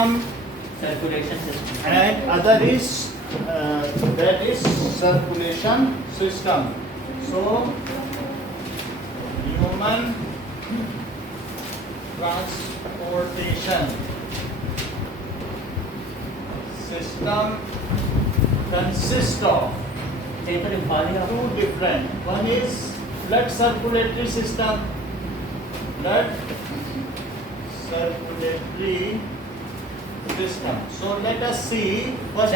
circulation system. And other is that is circulation system. So human transportation system consists of two different. One is blood circulatory system. Blood circulatory system. So let us see first.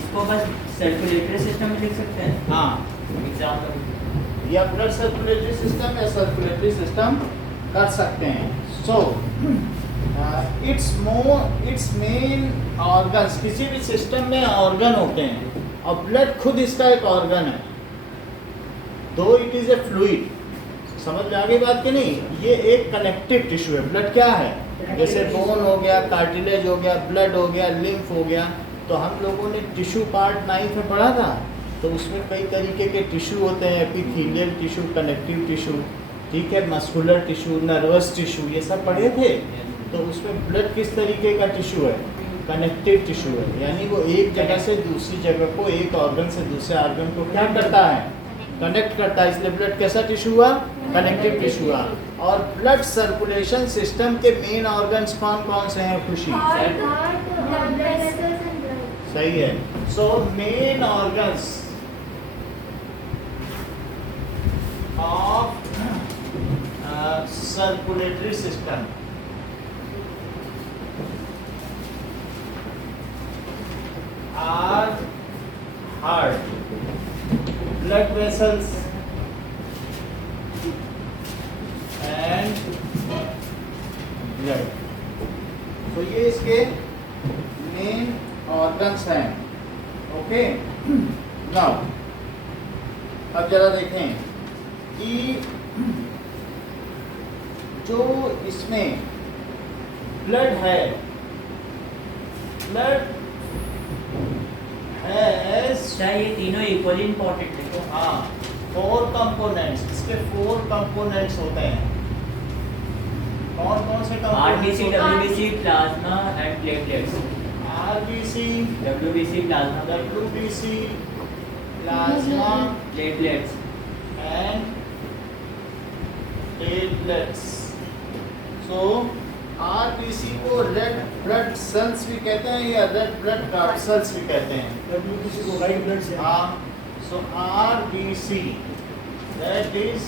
इसको बस circulatory system में लिख सकते हैं. हाँ, example या blood circulatory system या circulatory system कर सकते हैं. सो इट्स मेन ऑर्गन्स, किसी भी सिस्टम में ऑर्गन होते हैं और ब्लड खुद इसका एक ऑर्गन है, दो इट इज ए फ्लूइड. समझ में आ गई बात कि नहीं? ये एक कनेक्टिव टिश्यू है. ब्लड क्या है? जैसे बोन हो गया, कार्टिलेज हो गया, ब्लड हो गया, लिम्फ हो गया. तो हम लोगों ने टिश्यू पार्ट 9th में पढ़ा था. तो उसमें कई तरीके के टिश्यू होते हैं, एपिथेलियल टिश्यू, कनेक्टिव टिश्यू, ठीक है, मस्कुलर टिश्यू, नर्वस टिश्यू, ये सब पढ़े थे. तो उसमें ब्लड किस तरीके का टिश्यू है? कनेक्टिव टिश्यू है. यानी वो एक जगह से दूसरी जगह को, एक ऑर्गन से दूसरे ऑर्गन को क्या करता है? कनेक्ट करता है. इसलिए ब्लड कैसा टिश्यू हुआ? कनेक्टिव टिश्यू हुआ. और ब्लड सर्कुलेशन सिस्टम के मेन ऑर्गन्स कौन कौन से हैं खुशी? सही है. So main organs of circulatory system are heart, blood vessels and blood. तो ये इसके मेन ऑर्गन्स हैं. ओके, नाउ अब जरा देखें कि जो इसमें ब्लड है, ब्लड ये तीनों इक्वली इम्पोर्टेंट है. हाँ, 4 कंपोनेंट्स, इसके 4 कंपोनेंट्स होते हैं. कौन कौन से components? RBC, WBC, plasma and platelets. RBC, WBC, plasma, WBC, plasma, platelets and platelets. So RBC को रेड ब्लड सेल्स भी कहते हैं या रेड ब्लड कार्सेल्स भी कहते हैं. डब्ल्यूबीसी को वाइट ब्लड से. हाँ. So RBC that is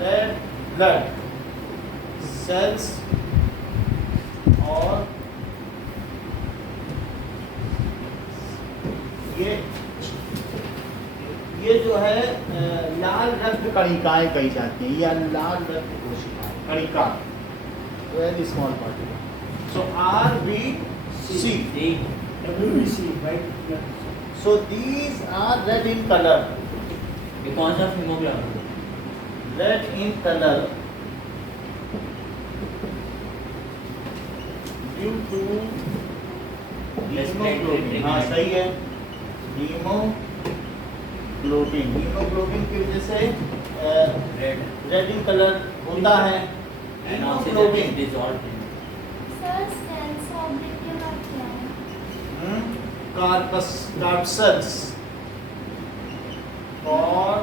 red blood cells. और ये जो है लाल रक्त कणिकाएं कही जाती हैं या लाल रक्त कोशिकाएं, कणिका, very small particle. So RBC, WBC white blood. so these are red in color. Because of haemoglobin. Red in color due to hemoglobin. हाँ, सही है. हीमोग्लोबिन की वजह से रेड इन कलर होता है. And oxygen is dissolved. Corpuscles और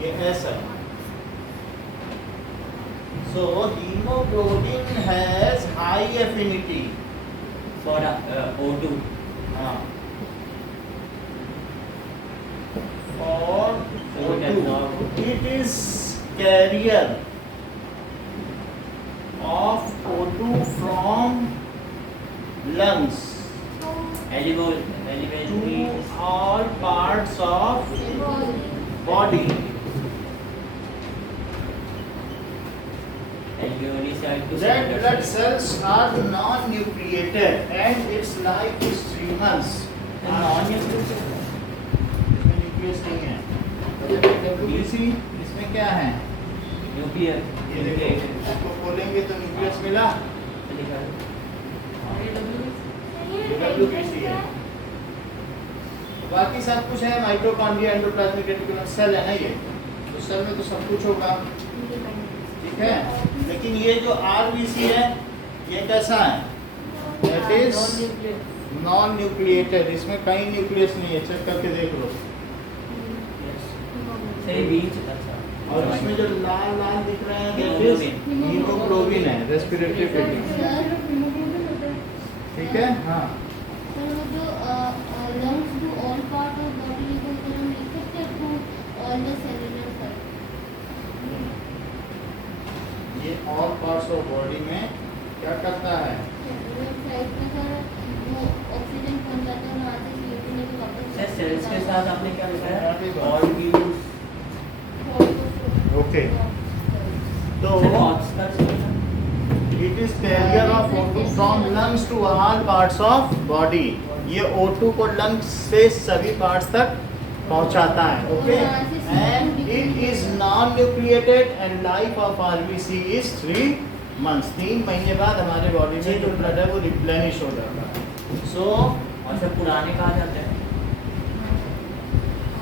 ये ऐसा. So haemoglobin has high affinity for O2. हाँ, for O2. It is carrier of O2 from lungs to all parts of body. Red blood cells are non-nucleated and its life is 3 months. Non-nucleated. इसमें nucleus नहीं है. WBC इसमें क्या है? Nuclear. ये देखो, इसको खोलेंगे तो न्यूक्लियस मिला. WBC है. बाकी सब कुछ है. माइटोकॉन्ड्रिया, एंडोप्लाज्मिक रेटिकुलम, सेल है ना ये. तो सेल में तो सब कुछ होगा. ठीक है. लेकिन ये जो आरबीसी है ये कैसा है? दैट इज नॉन न्यूक्लिएटेड, इसमें कहीं न्यूक्लियस नहीं है, चेक करके देख लो। सही बीच अच्छा। और इसमें जो लाल लाल दिख रहे हैं दैट इज हीमोग्लोबिन है, रेस्पिरेटरी प्रोटीन। ठीक है, हाँ। ये ऑल पार्ट्स ऑफ बॉडी में क्या करता है? सर सेल्स के साथ आपने क्या लिखा है? ऑल यूज ओके, तो it is carrier of O2 from lungs to all parts of body. ये O2 को लंग्स से सभी पार्ट्स तक पहुंचाता है। Okay, and it is non nucleated and life of RBC is 3 months. 3 महीने बाद हमारे बॉडी में जो ब्लड है वो रिप्लेनिश हो जाता है। सो और सब पुराने कहा जाते हैं।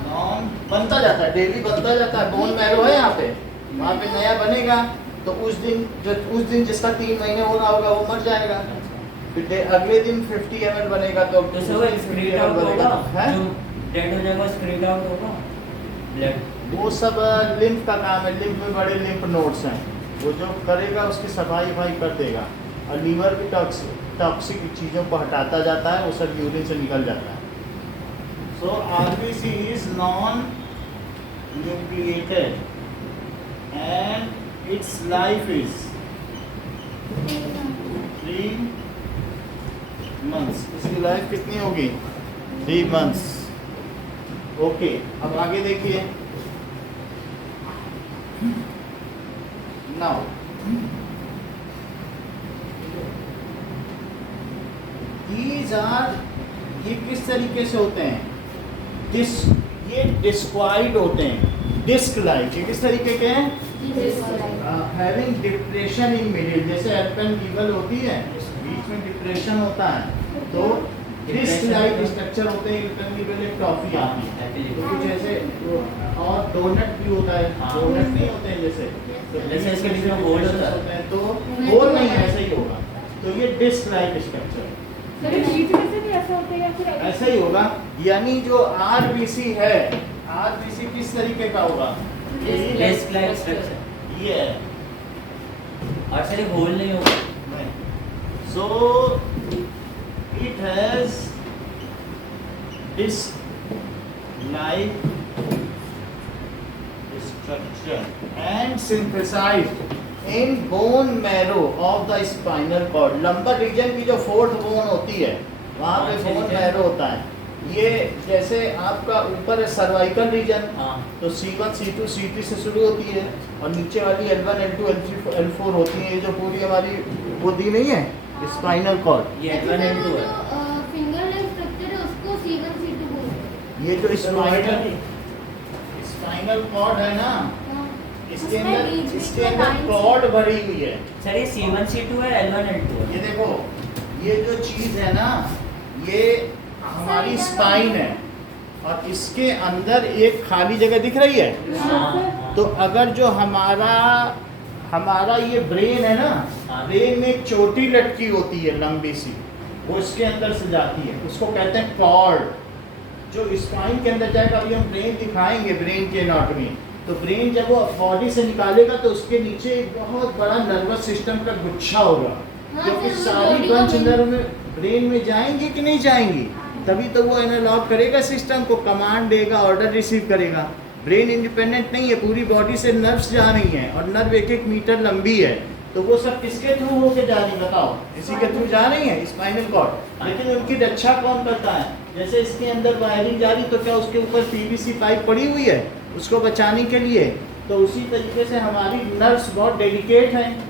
नॉन बनता जाता है, डेली बनता जाता है। बोन मैरो है यहाँ पे, वहाँ पे नया बनेगा तो उस दिन जिसका 3 महीने हो रहा होगा वो मर जाएगा। फिर अगले दिन 50 ml बनेगा तो सर वो एक्सक्रीट आउट होगा, है? जो डेड हो जाएगा एक्सक्रीट आउट होगा ब्लड। वो सब लिम्फ का काम है। लिम्फ में बड़े लिम्फ नोड्स हैं, वो जो करेगा उसकी सफाई कर देगा। और लीवर भी टॉक्सिक चीज़ों को हटाता जाता है, वो सब यूरिन से निकल जाता है। So RBC is non nucleated and its life is 3 months. इसकी लाइफ कितनी होगी? 3 मंथ्स। ओके, अब आगे देखिए। नाउ दीज आर, ये किस तरीके से होते हैं? ये डिस्क्वाइड होते हैं, डिस्क लाइक। ये किस तरीके के हैं? हैविंग डिप्रेशन इन मिडिल, जैसे एल्पेनलिबल होती है, बीच में डिप्रेशन होता है, तो डिस्क लाइक स्ट्रक्चर होते हैं। एल्पेनलिबल एक टॉफी आती है, तो कुछ ऐसे। और डोनट भी होता है, डोनट नहीं होते हैं जैसे, जैसे इसके बीच में होल होता है, तो होल नहीं है, ऐसा ही होगा। तो ये डिस्क लाइक स्ट्रक्चर ऐसा ही होगा। यानी जो आरबीसी है, आरबीसी किस तरीके का होगा? डिस्क लाइक स्ट्रक्चर ये है, और सर ये होल नहीं होगा। So it has disc like structure and synthesized in bone marrow of the spinal cord। Lumbar region की जो 4th बोन होती है वहाँ पे बोन मैरो होता है। ये जैसे आपका ऊपर है सर्वाइकल रीजन, तो C1 C2 C3 से शुरू होती है, और नीचे वाली L1 L2 L3 L4 होती है। ये जो पूरी हमारी वो दी नहीं है स्पाइनल कॉर्ड, ये L1 L2 है। फिंगर लाइक स्ट्रक्चर है, उसको C1 C2 बोलते हैं। ये जो स्पाइनल कॉर्ड है ना, इसके अंदर कॉर्ड भरी हुई है। सर ये C1 C2 है, L1 L2 है। ये देखो, ये जो चीज है ना, ये हमारी स्पाइन है, और इसके अंदर एक खाली जगह दिख रही है। तो अगर जो हमारा ये ब्रेन है ना, ब्रेन में एक चोटी लटकी होती है लंबी सी, वो इसके अंदर से जाती है, उसको कहते हैं कॉर्ड, जो स्पाइन के अंदर जाएगा। अभी हम ब्रेन दिखाएंगे, ब्रेन की एनाटॉमी। तो ब्रेन जब वो बॉडी से निकालेगा तो उसके नीचे एक बहुत बड़ा नर्वस सिस्टम का गुच्छा होगा, क्योंकि सारी पंच नर्व ब्रेन में जाएंगी कि नहीं जाएंगी, तभी तो वो एनालॉग करेगा सिस्टम को, कमांड देगा, ऑर्डर रिसीव करेगा। ब्रेन इंडिपेंडेंट नहीं है, पूरी बॉडी से नर्व्स जा रही हैं, और नर्व 1-1 मीटर लंबी है, तो वो सब किसके थ्रू होके जा रही, बताओ? इसी के थ्रू जा रही है, स्पाइनल कॉर्ड। लेकिन उनकी रक्षा कौन करता है? जैसे इसके अंदर वायरिंग जा रही, तो क्या उसके ऊपर पीवीसी पाइप पड़ी हुई है उसको बचाने के लिए? तो उसी तरीके से हमारी नर्व्स बहुत डेलिकेट हैं,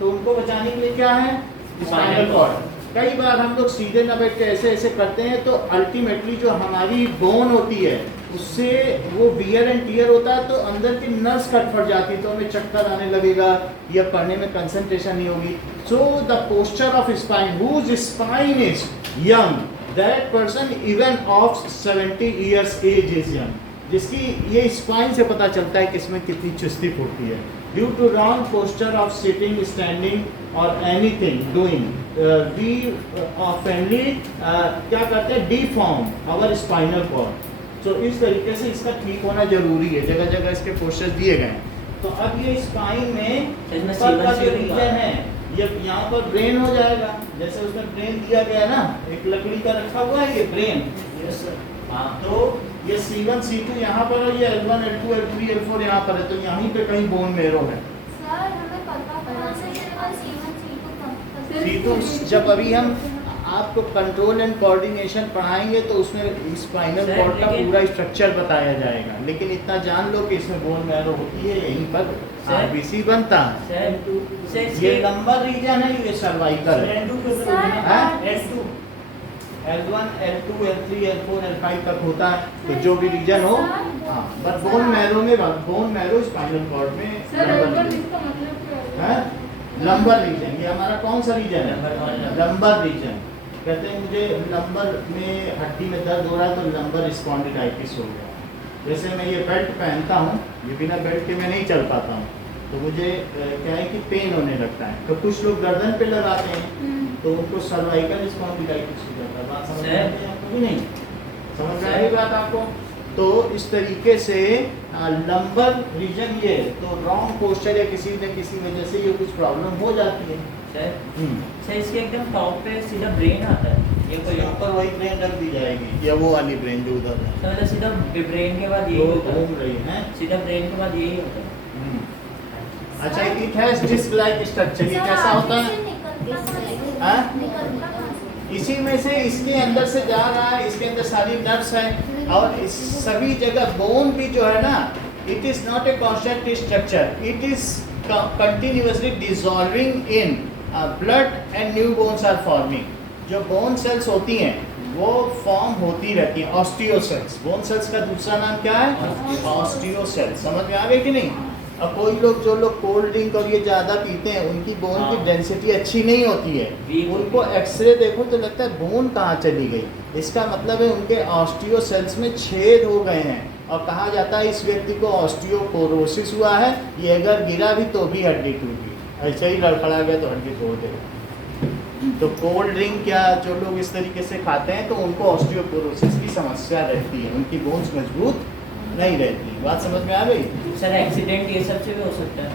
तो उनको बचाने के लिए क्या है? Spinal cord. कई बार हम लोग सीधे न बैठ के ऐसे ऐसे करते हैं, तो अल्टीमेटली जो हमारी बोन होती है उससे वो वियर एंड टियर होता है, तो अंदर की नर्व्स कट फट जाती है, तो हमें चक्कर आने लगेगा या पढ़ने में कंसंट्रेशन नहीं होगी। So the posture of spine, whose spine is young, that person even of 70 years age is young. जिसकी ये स्पाइन से पता चलता है कि इसमें कितनी चुस्ती फूर्ती है। Due to wrong posture of sitting, standing और एनीथिंग डूइंग वी ऑफनली क्या करते हैं, डिफॉर्म आवर स्पाइनल कॉर्ड। तो इस तरीके से इसका ठीक होना जरूरी है, जगह जगह इसके पोस्चर दिए गए हैं। तो अब ये स्पाइन में इसमें ऊपर का जो सीवन रीजन है, ये यहाँ पर ब्रेन हो जाएगा, जैसे उसमें ब्रेन दिया गया है ना, एक लकड़ी का रखा हुआ है ये ब्रेन। Yes, sir. हाँ, तो ये C1 C2 यहाँ पर है, ये L1 L2 L3 L4 यहाँ पर है, तो यहीं पे कहीं बोन मेरो है। सर हमें पता कहाँ से चलेगा C1 C2 कब? C2 जब अभी हम आपको कंट्रोल एंड कोऑर्डिनेशन पढ़ाएंगे तो उसमें स्पाइनल सर, कॉर्ड का लेकिन- पूरा स्ट्रक्चर बताया जाएगा, लेकिन इतना जान लो कि इसमें बोन मैरो होती है, यहीं पर सर, आरबीसी बनता है। सर ये इसके लंबर रीजन है, ये सर्वाइकल है। L2 के सर, ऊपर हाँ? L2 L1 L2 L3 L4 L5 तक होता है, तो जो भी रीजन हो, हाँ, बस बोन मैरो में, बोन मैरो स्पाइनल कॉर्ड में है लंबर रीजन। ये हमारा कौन सा रीजन है, लंबर रीजन। कहते हैं मुझे लंबर में हड्डी में दर्द हो रहा है तो लंबर स्पॉन्डिलाइटिस हो गया। जैसे मैं ये बेल्ट पहनता हूँ, ये बिना बेल्ट के मैं नहीं चल पाता हूँ, तो मुझे क्या है कि पेन होने लगता है। तो कुछ लोग गर्दन पे लगाते हैं तो उनको सर्वाइकल स्पॉन्डिलाइटिस हो जाता है। बात समझ में आती है आपको भी नहीं? समझ में आ रही बात आपको? तो इस तरीके से लंबर रीजन ये, तो रॉन्ग पोस्चर या किसी न किसी वजह से ये कुछ प्रॉब्लम हो जाती है। सर इसके एकदम टॉप पे सीधा ब्रेन आता है, ये कोई यहाँ पर वही ब्रेन रख दी जाएगी, या वो वाली ब्रेन जो उधर है, सर सीधा ब्रेन के बाद वो यही होता घूम है, रही है। सीधा ब्रेन के बाद यही होता है। अच्छा, it has disc like structure. ये कैसा होता है? हाँ? इसी में से इसके अंदर से जा रहा है, इसके अंदर सारी नर्व्स हैं, और इस सभी जगह बोन भी जो है ना, it is not a constant structure, it is continuously dissolving in blood and new bones are forming. जो बोन सेल्स होती हैं वो फॉर्म होती रहती हैं, ऑस्टियोसेल्स। बोन सेल्स का दूसरा नाम क्या है? ऑस्टियोसेल्स। समझ में आ गई कि नहीं? अब कोई लोग, जो लोग कोल्ड ड्रिंक और ये ज़्यादा पीते हैं, उनकी बोन की हाँ। डेंसिटी अच्छी नहीं होती है, उनको एक्सरे देखो तो लगता है बोन कहाँ चली गई। इसका मतलब है उनके ऑस्टियोसेल्स में छेद हो गए हैं, और कहा जाता है इस व्यक्ति को ऑस्टियोपोरोसिस हुआ है, ये अगर गिरा भी तो भी हड्डी टूटी, ऐसे ही लड़खड़ा गया तो हड्डी तोड़ देगा। तो कोल्ड ड्रिंक या जो लोग इस तरीके से खाते हैं तो उनको ऑस्टियोपोरोसिस की समस्या रहती है, उनकी बोन्स मजबूत नहीं रहती। बात समझ में आ गई? सर एक्सीडेंट ये सब से भी हो सकता है।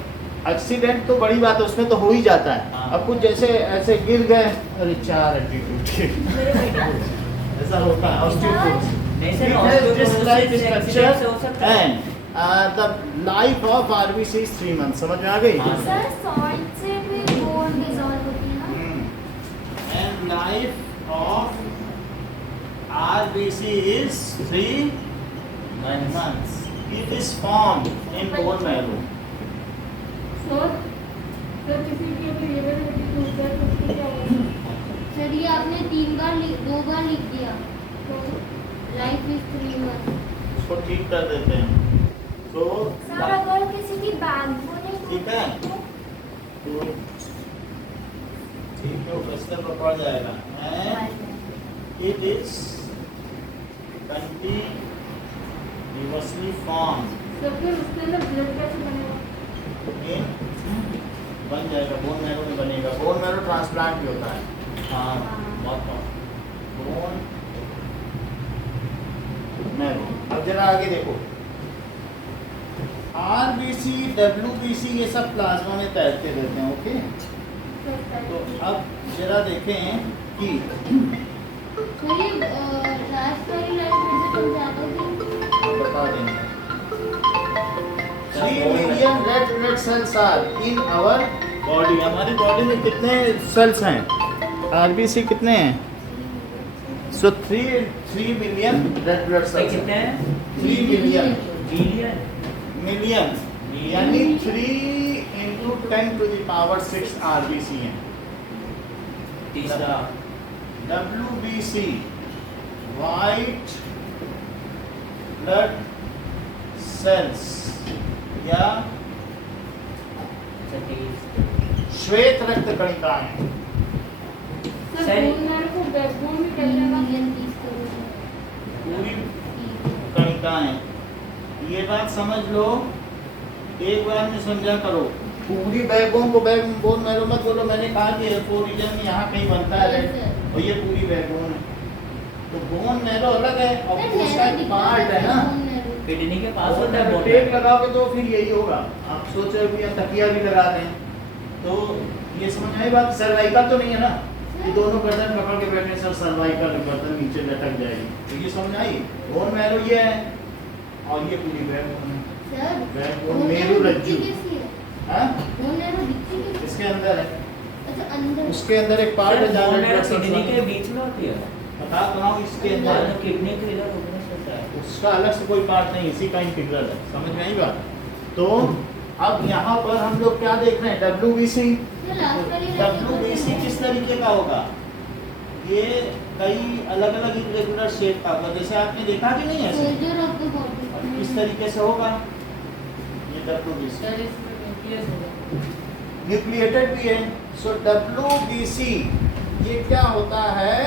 एक्सीडेंट तो बड़ी बात है, उसमें तो हो ही जाता है। हाँ। अब कुछ जैसे ऐसे गिर गए, अरे 4 हड्डी टूट गई, ऐसा होता है ऑस्टियोपोरोसिस। नहीं sir, It has osteoporosis disc-like से एक्सीडेंट structure से हो सकता है। and the life of RBC is 3 months। समझ में आ गई? हाँ। सर सॉल्ट से भी बोन डिसॉल्व होती है ना? And life of RBC is 3 months. It is formed in bone marrow. Sir ये आपने 2 बार लिख दिया, तो लाइफ इज 3 मंथ। उसको ठीक कर देते हैं। तो सर अगर किसी की बैकबोन ठीक है, तो ठीक है, प्रश्न पर पड़ जाएगा। And it is continuously formed in बन जाएगा, बोन मैरो में बनेगा। बोन मैरो ट्रांसप्लांट भी होता है। हाँ बहुत बोन मैरो। अब जरा आगे देखो, आरबीसी डब्ल्यूबीसी ये सब प्लाज्मा में तैरते रहते हैं। ओके, तो अब जरा देखें कि सर ये रास्पबेरी लाइफ में से समझा दोगे? बता देंगे। 3 million red blood cells are in our body. हमारी बॉडी में कितने सेल्स हैं? आरबीसी कितने हैं? So 3 million red blood sir cells. कितने हैं? 3 मिलियन बिलियन। मिलियन यानी 3 into 10 to the power 6 RBC हैं। तीसरा WBC वाइट ब्लड सेल्स या श्वेत रक्त कणिकाएं। पूरी कणिकाएं। ये बात समझ लो एक बार में समझा करो, पूरी बैकबोन को बैकबोन मैरो मत बोलो, मैंने कहा कि L4 रीजन यहाँ कहीं बनता है Yes, sir. और ये पूरी बैकबोन है। तो बोन मैरो अलग है और सर, उसका नैरो पार्ट है ना, किडनी के पास होता है और बोन टेप मैरो। लगाओगे तो फिर यही होगा। आप सोच रहे हो कि अब तकिया भी लगा दें, तो ये समझ आई बात। सर्वाइकल तो नहीं है ना, ये दोनों गर्दन पकड़ के बैठने से सर्वाइकल गर्दन नीचे लटक जाएगी, तो ये समझ आई। बोन मैरो ये है और ये पूरी बैकबोन है। Sir, backbone bone Meru narrow रज्जू। दिखती कैसी है? हाँ? बोन नैरो दिखती कैसी है? इसके अंदर है, अच्छा, अंदर। उसके अंदर एक पार्ट है सर, जहाँ bone red marrow blood kidney cells के बीच में होती है। बता तो रहा हूँ, इसके अंदर है। किडनी के इधर होता है। उसका अलग से कोई पार्ट नहीं, इसी का इंटीग्रल है। समझ में आई बात? तो अब यहाँ पर हम लोग क्या देख रहे हैं, WBC। सर, लास्ट वाली WBC किस तरीके का होगा? ये कई अलग अलग इरेगुलर शेप का होगा, जैसे आपने देखा कि नहीं ऐसे, सोल्जर ऑफ द बॉडी। और किस तरीके से होगा ये WBC? सर इसमें न्यूक्लियस होगा। न्यूक्लिएटेड भी है। सो WBC ये क्या होता है,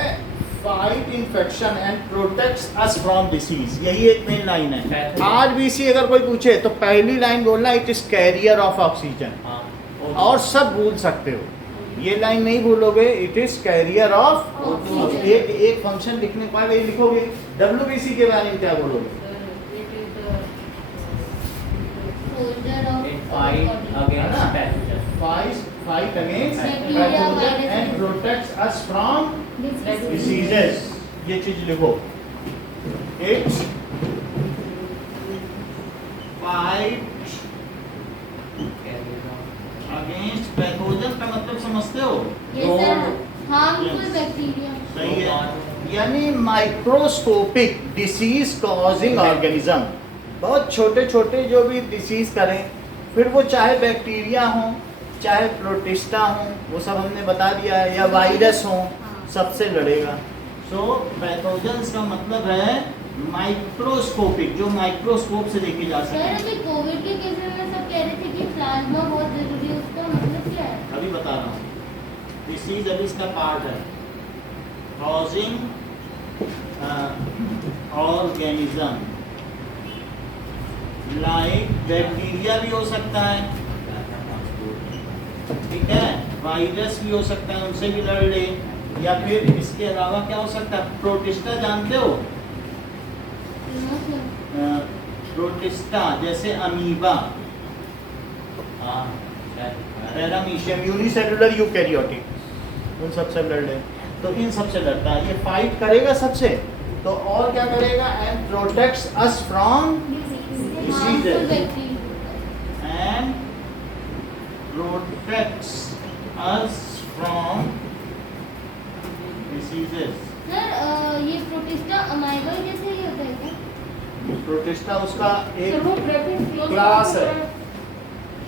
fight infection and protects us from disease, यही एक मेन लाइन है। RBC अगर कोई पूछे तो पहली लाइन बोलना, it is carrier of oxygen, हाँ, और सब भूल सकते हो, ये लाइन नहीं भूलोगे, it is carrier of. Oxygen. एक फंक्शन लिखने के बाद ये लिखोगे, WBC के बारे में क्या बोलोगे? Sir it is the soldier of It fight against pathogen. Fight against Bacteria, pathogen virus. And protects us from disease. Diseases. ये चीज लिखो, इट्स फाइट अगेंस्ट पैथोजन का मतलब समझते हो? ये सर, हार्मफुल बैक्टीरिया। सही है, यानी माइक्रोस्कोपिक डिसीज कॉजिंग ऑर्गेनिज्म, बहुत छोटे छोटे जो भी डिसीज करें, फिर वो चाहे बैक्टीरिया हो, चाहे प्रोटिस्टा हो, वो सब हमने बता दिया है, या वायरस हो, सबसे लड़ेगा। सो पैथोजेंस का मतलब है माइक्रोस्कोपिक, जो माइक्रोस्कोप से देखे जा सर, सके। अभी कोविड के केस में सब कह रहे थे कि प्लाज्मा बहुत जरूरी है, उसका मतलब क्या है? अभी बता रहा हूँ, डिसीज अभी इसका पार्ट है, कॉजिंग ऑर्गेनिज्म, लाइक बैक्टीरिया भी हो सकता है, ठीक है, वायरस भी हो सकता है, उनसे भी लड़ ले, या फिर इसके अलावा क्या हो सकता है, प्रोटिस्टा जानते हो? हाँ, सर। प्रोटिस्टा जैसे अमीबा, हाँ, पैरामीशियम, यूनिसेलुलर यूकैरियोटिक, उन सबसे लड़ ले, तो इन सबसे लड़ता है, ये फाइट करेगा सबसे, तो और क्या करेगा, and protects us from harmful bacteria. and protects us from diseases. Sir, ये प्रोटिस्टा अमाइबा जैसे ही होता है क्या? प्रोटिस्टा उसका सर एक वो ब्रैकेट क्लास है,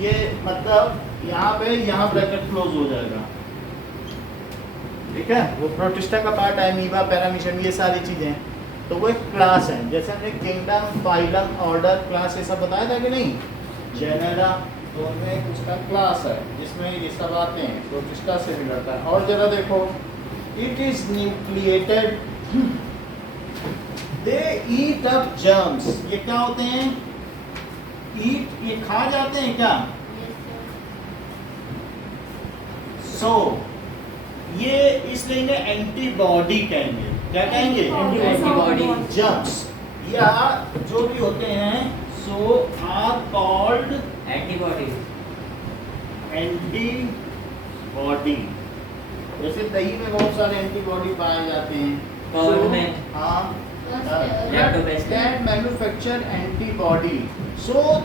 ये मतलब यहाँ पे यहाँ ब्रैकेट क्लोज हो जाएगा, ठीक है, वो प्रोटिस्टा का पार्ट है, अमीबा, पैरामीशियम, ये सारी चीजें, तो वो एक क्लास है। जैसे हमने किंगडम, फाइलम, ऑर्डर, क्लास ये सब बताया था कि नहीं, जेनेरा, तो उनमें उसका क्लास है जिसमें ये सब आते हैं, प्रोटिस्टा से भी लड़ता है। और जरा देखो, it is nucleated, they eat up germs, ये क्या होते हैं, ईट, ये खा जाते हैं क्या? सो ये इसलिए इन्हें एंटीबॉडी कहेंगे, क्या कहेंगे? एंटीबॉडी। जर्म्स या जो भी होते हैं, सो आर कॉल्ड एंटीबॉडी। एंटीबॉडी। जैसे दही में बहुत सारे एंटीबॉडी पाए जाते हैं, कर्ड में। हाँ, Lactobacillus. that manufacture antibody, so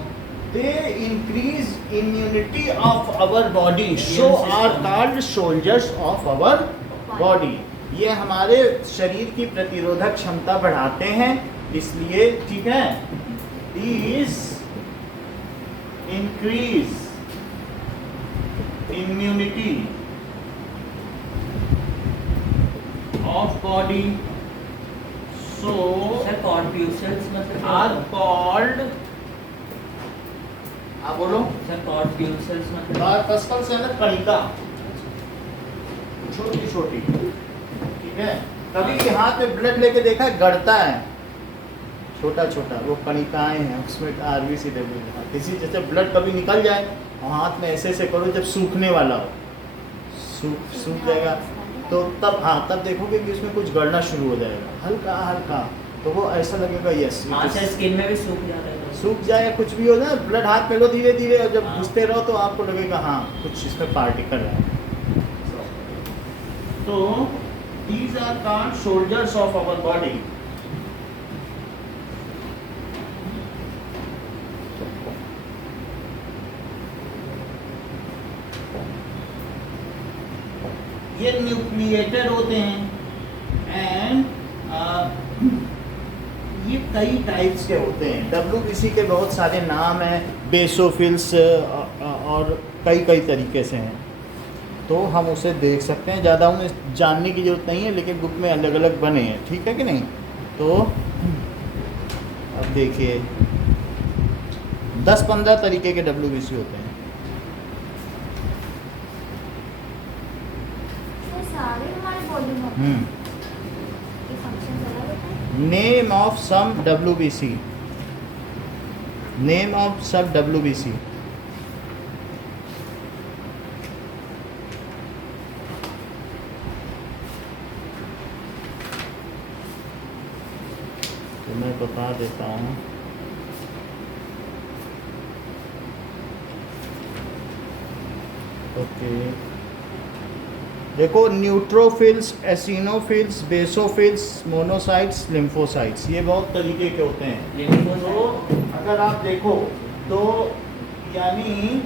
they increase immunity of our body, so are called soldiers of our body. ये हमारे शरीर की प्रतिरोधक क्षमता बढ़ाते हैं, इसलिए, ठीक है, these increase immunity of body, so sir corpuscles मतलब क्या are होता है? called, आप बोलो, सर कॉर्प्यूसल्स मतलब कॉर्पस्कल से ना कणिका, छोटी छोटी, ठीक है, कभी भी हाथ में ब्लड लेके देखा है, गड़ता है, छोटा छोटा वो कणिकाएं हैं, उसमें आरबीसी डब्ल्यू। किसी जैसे ब्लड कभी निकल जाए और हाथ में ऐसे ऐसे करो, जब सूखने वाला हो, सूख जाएगा तो तब तब देखोगे कि उसमें कुछ गड़ना शुरू हो जाएगा हल्का हल्का, तो वो ऐसा लगेगा यस हाथ से स्किन में भी सूख जाता है तो। सूख जाए, कुछ भी हो जाए, ब्लड हाथ में लो धीरे धीरे, और जब घुसते रहो तो आपको लगेगा हाँ कुछ इसमें पार्टिकल है। तो these are called soldiers of our body. ये न्यूक्लिएटेड होते हैं एंड ये कई टाइप्स के होते हैं। डब्ल्यूबीसी के बहुत सारे नाम हैं, बेसोफिल्स और कई तरीके से हैं, तो हम उसे देख सकते हैं, ज़्यादा उन्हें जानने की ज़रूरत नहीं है, लेकिन बुक में अलग अलग बने हैं, ठीक है कि नहीं। तो अब देखिए 10-15 तरीके के डब्ल्यूबीसी होते हैं। सारे हमारे बॉडी में होते हैं। ये फंक्शन अलग होता है। Name of some WBC, name of सब डब्ल्यूबीसी। तो मैं बता देता हूँ। ओके देखो, neutrophils, eosinophils, basophils, monocytes, lymphocytes, ये बहुत तरीके के होते हैं। तो अगर आप देखो तो यानी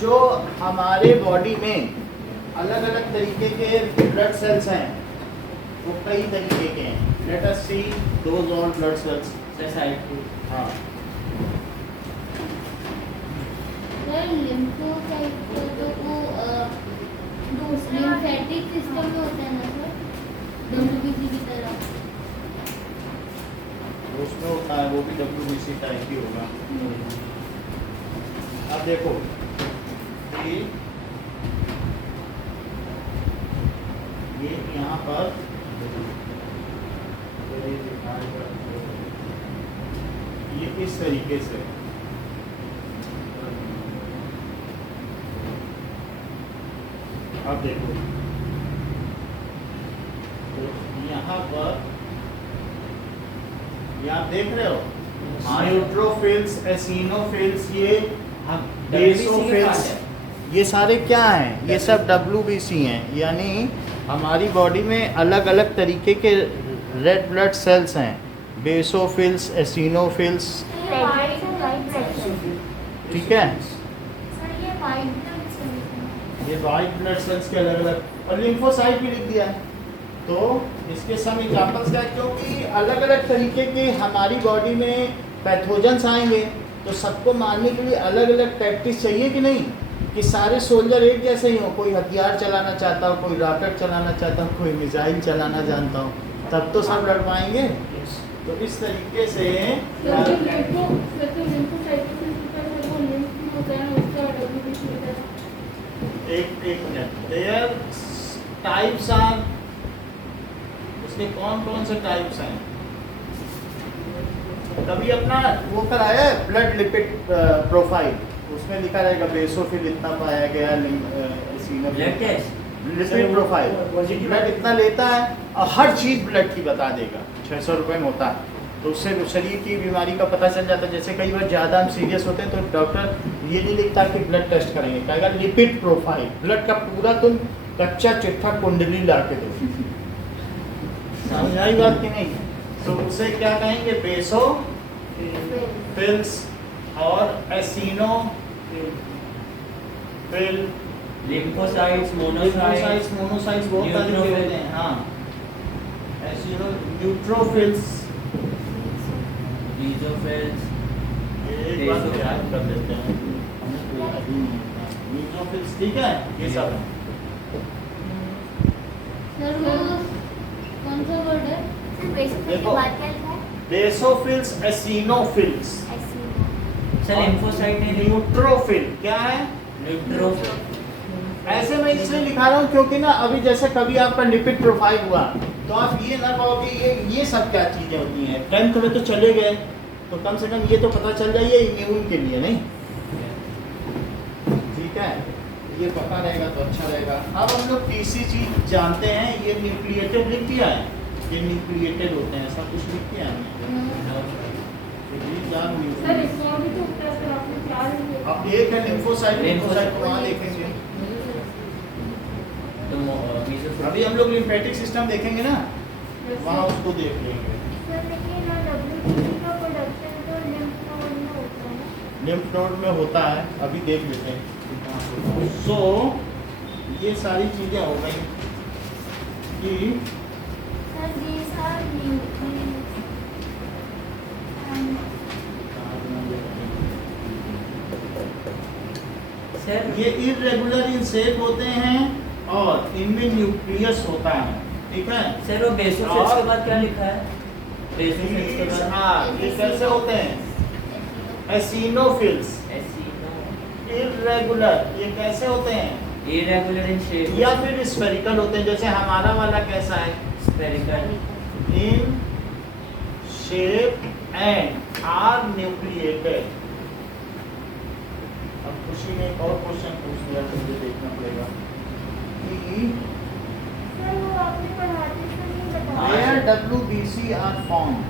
जो हमारे बॉडी में अलग अलग तरीके के ब्लड सेल्स हैं वो कई तरीके के हैं। Let us C those all blood cells. हाँ सर लिम्फोसाइट तो वो लिम्फेटिक सिस्टम में होता है ना सर, डब्ल्यूबीसी की तरह। उसमें होता है, वो भी डब्ल्यूबीसी टाइप ही होगा। अब देखो ये यहाँ पर ये इस तरीके से अब देखो, तो यहाँ पर ये आप देख रहे हो, न्यूट्रोफिल्स, एसिनोफिल्स, ये बेसोफिल्स, ये सारे क्या हैं? ये सब डब्ल्यूबीसी हैं। यानी हमारी बॉडी में अलग अलग तरीके के रेड ब्लड सेल्स हैं, बेसोफिल्स, एसिनोफिल्स, ठीक है। सर ये वाइट ब्लड सेल्स हैं। ये वाइट ब्लड सेल्स के अलग अलग, और लिम्फोसाइट भी लिख दिया है। तो इसके सम एग्जांपल्स क्या है, क्योंकि अलग अलग तरीके के हमारी बॉडी में पैथोजेंस आएंगे, तो सबको मारने के लिए अलग अलग टैक्टिक्स चाहिए कि नहीं, कि सारे सोल्जर एक जैसे ही हो, कोई हथियार चलाना चाहता हो, कोई रॉकेट चलाना चाहता हो, कोई मिसाइल चलाना जानता हो, तब तो सब लड़ पाएंगे। तो इस तरीके से एक मिनट, देयर टाइप्स आर, उसके कौन कौन से टाइप्स हैं? कभी अपना वो कराया ब्लड लिपिड प्रोफाइल, उसमें लिखा रहेगा बेसोफिल इतना पाया गया, blood test, lipid profile, blood इतना लेता है, और हर चीज़ ब्लड की बता देगा। 600 रुपये में होता है, तो उससे शरीर की बीमारी का पता चल जाता है। जैसे कई बार ज़्यादा हम सीरियस होते हैं तो डॉक्टर ये नहीं लिखता कि ब्लड टेस्ट करेंगे, कहेगा लिपिड प्रोफाइल, ब्लड का पूरा तुम कच्चा चिट्ठा कुंडली ला के दो। समझ आई बात कि नहीं? तो उसे क्या कहेंगे? बेसो फिल्स और एसिनो फिल, लिम्फोसाइट्स, मोनोसाइट्स, मोनोसाइट्स बहुत सारे होते हैं। हाँ, एसिनो, न्यूट्रोफिल्स, बेसोफिल्स, एक बार याद कर लेते हैं, न्यूट्रोफिल्स, ठीक है। ये सब सर वो कौन सा वर्ड है? देखो। के बाद क्या लिखा है? बेसोफिल्स, एसिनोफिल्स, सर लिम्फोसाइट ने न्यूट्रोफिल क्या है? न्यूट्रोफिल। ऐसे मैं इसलिए लिखा रहा हूँ क्योंकि ना अभी जैसे कभी आपका लिपिड प्रोफाइल हुआ तो आप ये ना कहो कि ये सब क्या चीज़ें होती हैं। 10th में तो चले गए तो कम से कम ये तो पता चल जाए ये इम्यून के लिए, नहीं? ठीक है, ये पता रहेगा तो अच्छा रहेगा। अब हम लोग तीसरी चीज जानते हैं, ये न्यूक्लिएटेड लिख दिया है, ये न्यूक्लिएटेड होते हैं, ऐसा कुछ लिख दिया है। सर इसमें भी तो टेस्ट आपने क्या लिया? अब एक है लिम्फोसाइट, लिम्फोसाइट को वहाँ देखेंगे। तो अभी हम लोग लिम्फेटिक सिस्टम देखेंगे ना, वहाँ उसको देख लेंगे। लिम्फ नोड में होता है, अभी देख लेते हैं। सो ये सारी चीजें हो गई कि सर ये इर्रेगुलर इन शेप होते हैं और इनमें न्यूक्लियस होता है, ठीक है। सर वो बेसोफिल्स के बाद क्या लिखा है? बेसोफिल्स के बाद ये कैसे होते हैं? एसिनोफिल्स। इर्रेगुलर, ये कैसे होते हैं? इरेगुलर इन शेप या फिर स्फेरिकल होते हैं, जैसे हमारा वाला कैसा है? Spherical in shape and are nucleated. अब खुशी ने एक और क्वेश्चन पूछ लिया, मुझे देखना पड़ेगा कि where WBC are formed।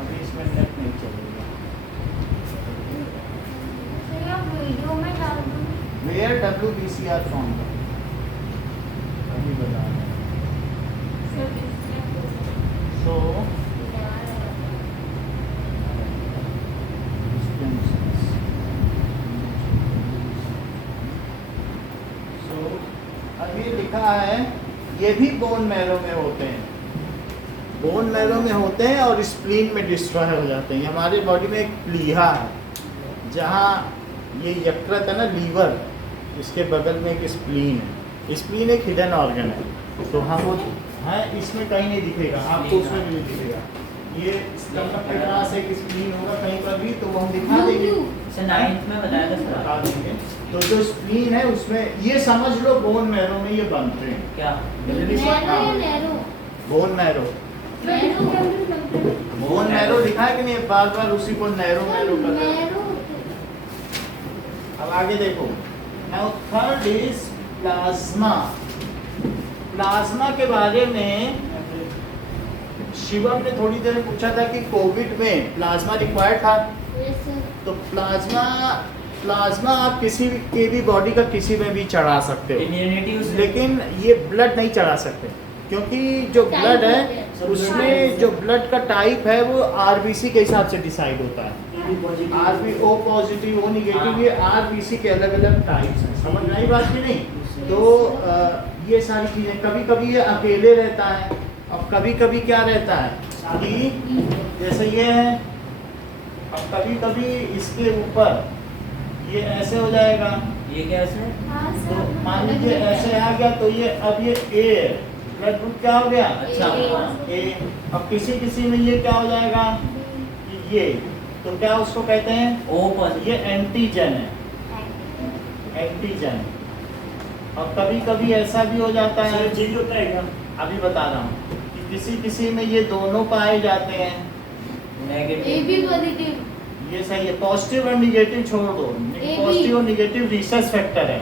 अभी इसमें नेट नहीं चलेगा। Where WBC are formed, अभी बता रहे हैं। So अभी लिखा है ये भी बोन मैरो में होते हैं, बोन मैरो में होते हैं और स्प्लीन में डिस्ट्रॉय हो जाते हैं। हमारे बॉडी में एक प्लीहा है, जहाँ ये यकृत है ना, लीवर, इसके बगल में एक स्प्लीन है। स्प्लीन एक हिडन ऑर्गन है, तो हम वो है इसमें कहीं नहीं दिखेगा आपको, उसमें भी नहीं दिखेगा। ये स्टमक के पास एक स्प्लीन होगा कहीं पर भी, तो वो हम दिखा देंगे, सर 9th में बताया था सर। बता देंगे। तो जो स्प्लीन है उसमें ये समझ लो बोन मैरो में ये बनते हैं। क्या? बोन मैरो, बोन मैरो लिखा है कि नहीं? बार बार उसी को नैरो मैरो कर रहे हैं। अब आगे देखो, now third is plasma. Plasma के बारे में शिवम ने थोड़ी देर में पूछा था कि कोविड में प्लाज्मा रिक्वायर्ड था। तो प्लाज्मा आप किसी के भी बॉडी का किसी में भी चढ़ा सकते हो, इम्यूनिटी लेकिन ये ब्लड नहीं चढ़ा सकते, क्योंकि जो ब्लड है उसमें जो ब्लड का टाइप है वो आरबीसी के हिसाब से डिसाइड होता है। RB O positive, O negative, ये आरबीसी के अलग अलग टाइप्स हैं। समझ में आई बात की नहीं? तो ये सारी चीजें, कभी कभी ये अकेले रहता है और कभी कभी क्या रहता है कि जैसे ये है, अब कभी कभी इसके ऊपर ये ऐसे हो जाएगा, ये कैसे? तो मान लीजिए ऐसे आ गया, तो ये अब ये ए ब्लड ग्रुप क्या हो गया? अच्छा, ए। अब किसी किसी में ये क्या हो जाएगा? ये, तो क्या उसको कहते हैं? O positive. ये एंटीजन है, एंटीजन। और कभी कभी ऐसा भी हो जाता है, चेंज होता है क्या? अभी बता रहा हूँ कि किसी किसी में ये दोनों पाए जाते हैं। नेगेटिव। ये सही है, पॉजिटिव और निगेटिव छोड़ दो। पॉजिटिव और निगेटिव रिसर्च फैक्टर है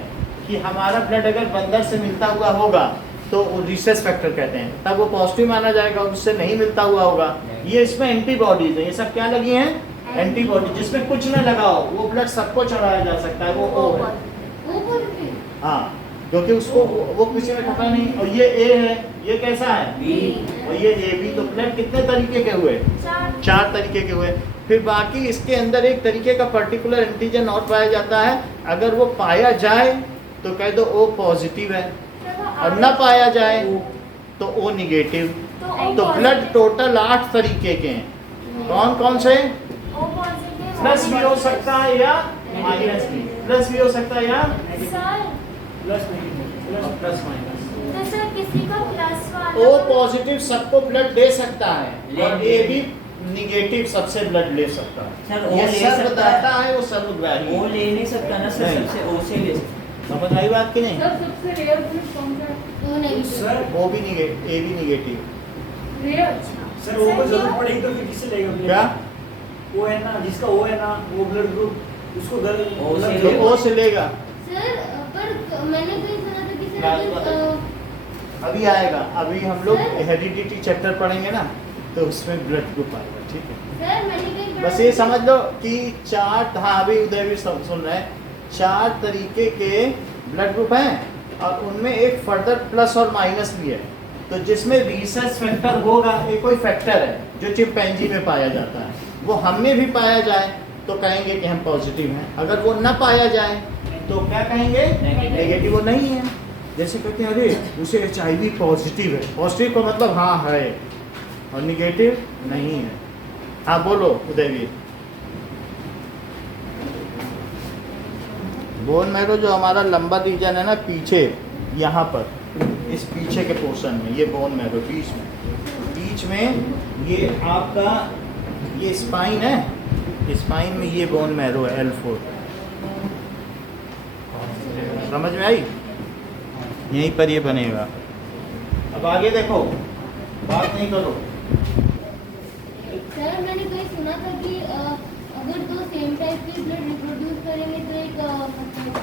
कि हमारा ब्लड अगर बंदर से मिलता हुआ होगा तो वो रिसर्च फैक्टर कहते हैं, तब वो पॉजिटिव माना जाएगा। उससे नहीं मिलता हुआ होगा, ये इसमें एंटीबॉडीज है। ये सब क्या लगी हैं? एंटीबॉडी। जिसमें कुछ ना लगा हो वो ब्लड सबको चढ़ाया जा सकता है, वो ओ है। हाँ, क्योंकि उसको वो किसी में खतरा नहीं। और ये ए है, ये कैसा है? बी। और ये ए बी। तो ब्लड कितने तरीके के हुए? 4 तरीके के हुए। फिर बाकी इसके अंदर एक तरीके का पर्टिकुलर एंटीजन और पाया जाता है। अगर वो पाया जाए तो कह दो ओ पॉजिटिव है, और ना पाया जाए तो ओ निगेटिव। तो ब्लड टोटल 8 तरीके के हैं। कौन कौन से? प्लस भी हो सकता है या माइनस भी। प्लस भी हो सकता है या प्लस नहीं, प्लस माइनस। तो सर किसी को प्लस वाला ओ पॉजिटिव सबको ब्लड दे सकता है, और ए भी निगेटिव सबसे ब्लड ले सकता है। सर, ओ ये ले सब सकता बताता है वो सर्वग्राही। वो ले नहीं सकता ना सर, नहीं। सबसे ओ से ले सकता। समझ आई बात कि नहीं? सर सबसे रेयर ब्लड कौन सा है? वो negative. Sir O B negative, A B negative. Rare sir वो को जरूरत पड़ेगी तो फिर किससे लेगा ब्लड? क्या? वो है ना जिसका वो है ना वो ब्लड ग्रुप उसको ओ से तो ओ से लेगा। सर पर मैंने कहीं सुना था कि सर प्लाज्मा अभी आएगा, अभी हम लोग हेरिडिटी चैप्टर पढ़ेंगे ना, तो उसमें ब्लड ग्रुप आएगा, ठीक है? सर मैंने कहीं बस ये समझ लो कि 4, हाँ अभी उदय भी सुन रहे हैं, 4 तरीके के ब्लड ग्रुप हैं और उनमें एक फर्दर प्लस और माइनस भी है। तो जिसमें रीसर्च फैक्टर होगा, एक कोई फैक्टर है जो चिंपैंजी में पाया जाता है, वो हम में भी पाया जाए तो कहेंगे कि हम पॉजिटिव हैं। अगर वो न पाया जाए तो क्या कहेंगे? नेगेटिव। वो नहीं है। जैसे कहते हैं अरे उसे HIV पॉजिटिव है, पॉजिटिव का मतलब हाँ है और निगेटिव नहीं है। हाँ बोलो उदयवीर। बोन मैरो जो हमारा लंबा रीजन है ना पीछे, यहाँ पर इस पीछे के पोर्शन में, ये बोन मैरो बीच में ये आपका ये स्पाइन है, स्पाइन में ये बोन मैरो है L4। समझ में आई? यहीं पर ये बनेगा। अब आगे देखो, बात नहीं करो। सर मैंने कहीं सुना था कि अगर दो सेम टाइप के ब्लड रिप्रोड्यूस करेंगे तो एक मतलब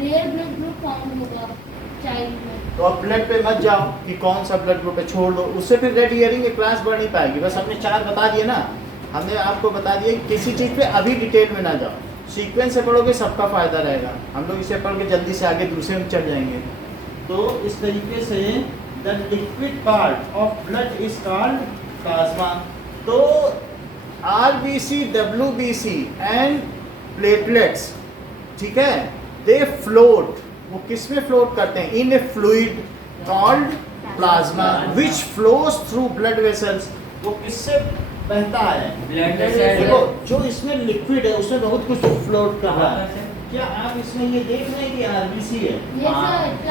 रेयर ब्लड ग्रुप फाउंड होगा चाइल्ड में। तो अब ब्लड पे मत जाओ कि कौन सा ब्लड ग्रुप है, छोड़ दो। उससे फिर रेड ईयरिंग की क्लास बढ़ नहीं पाएगी। बस हमने 4 बता दिए ना, हमने आपको बता दिया कि किसी चीज़ पे अभी डिटेल में ना जाओ, सीक्वेंस से पढ़ोगे सबका फ़ायदा रहेगा। हम लोग इसे पढ़ के जल्दी से आगे दूसरे में चल जाएंगे। तो इस तरीके से the liquid part of blood is called plasma. तो RBC, WBC एंड प्लेटलेट्स, ठीक है, दे फ्लोट। वो किस में फ्लोट करते हैं? In a fluid called plasma which flows through blood vessels. वो किससे बहता है? ब्लड देखो जो इसमें लिक्विड है उसमें बहुत कुछ फ्लोट कर रहा है। क्या आप इसमें ये देख रहे हैं कि RBC है?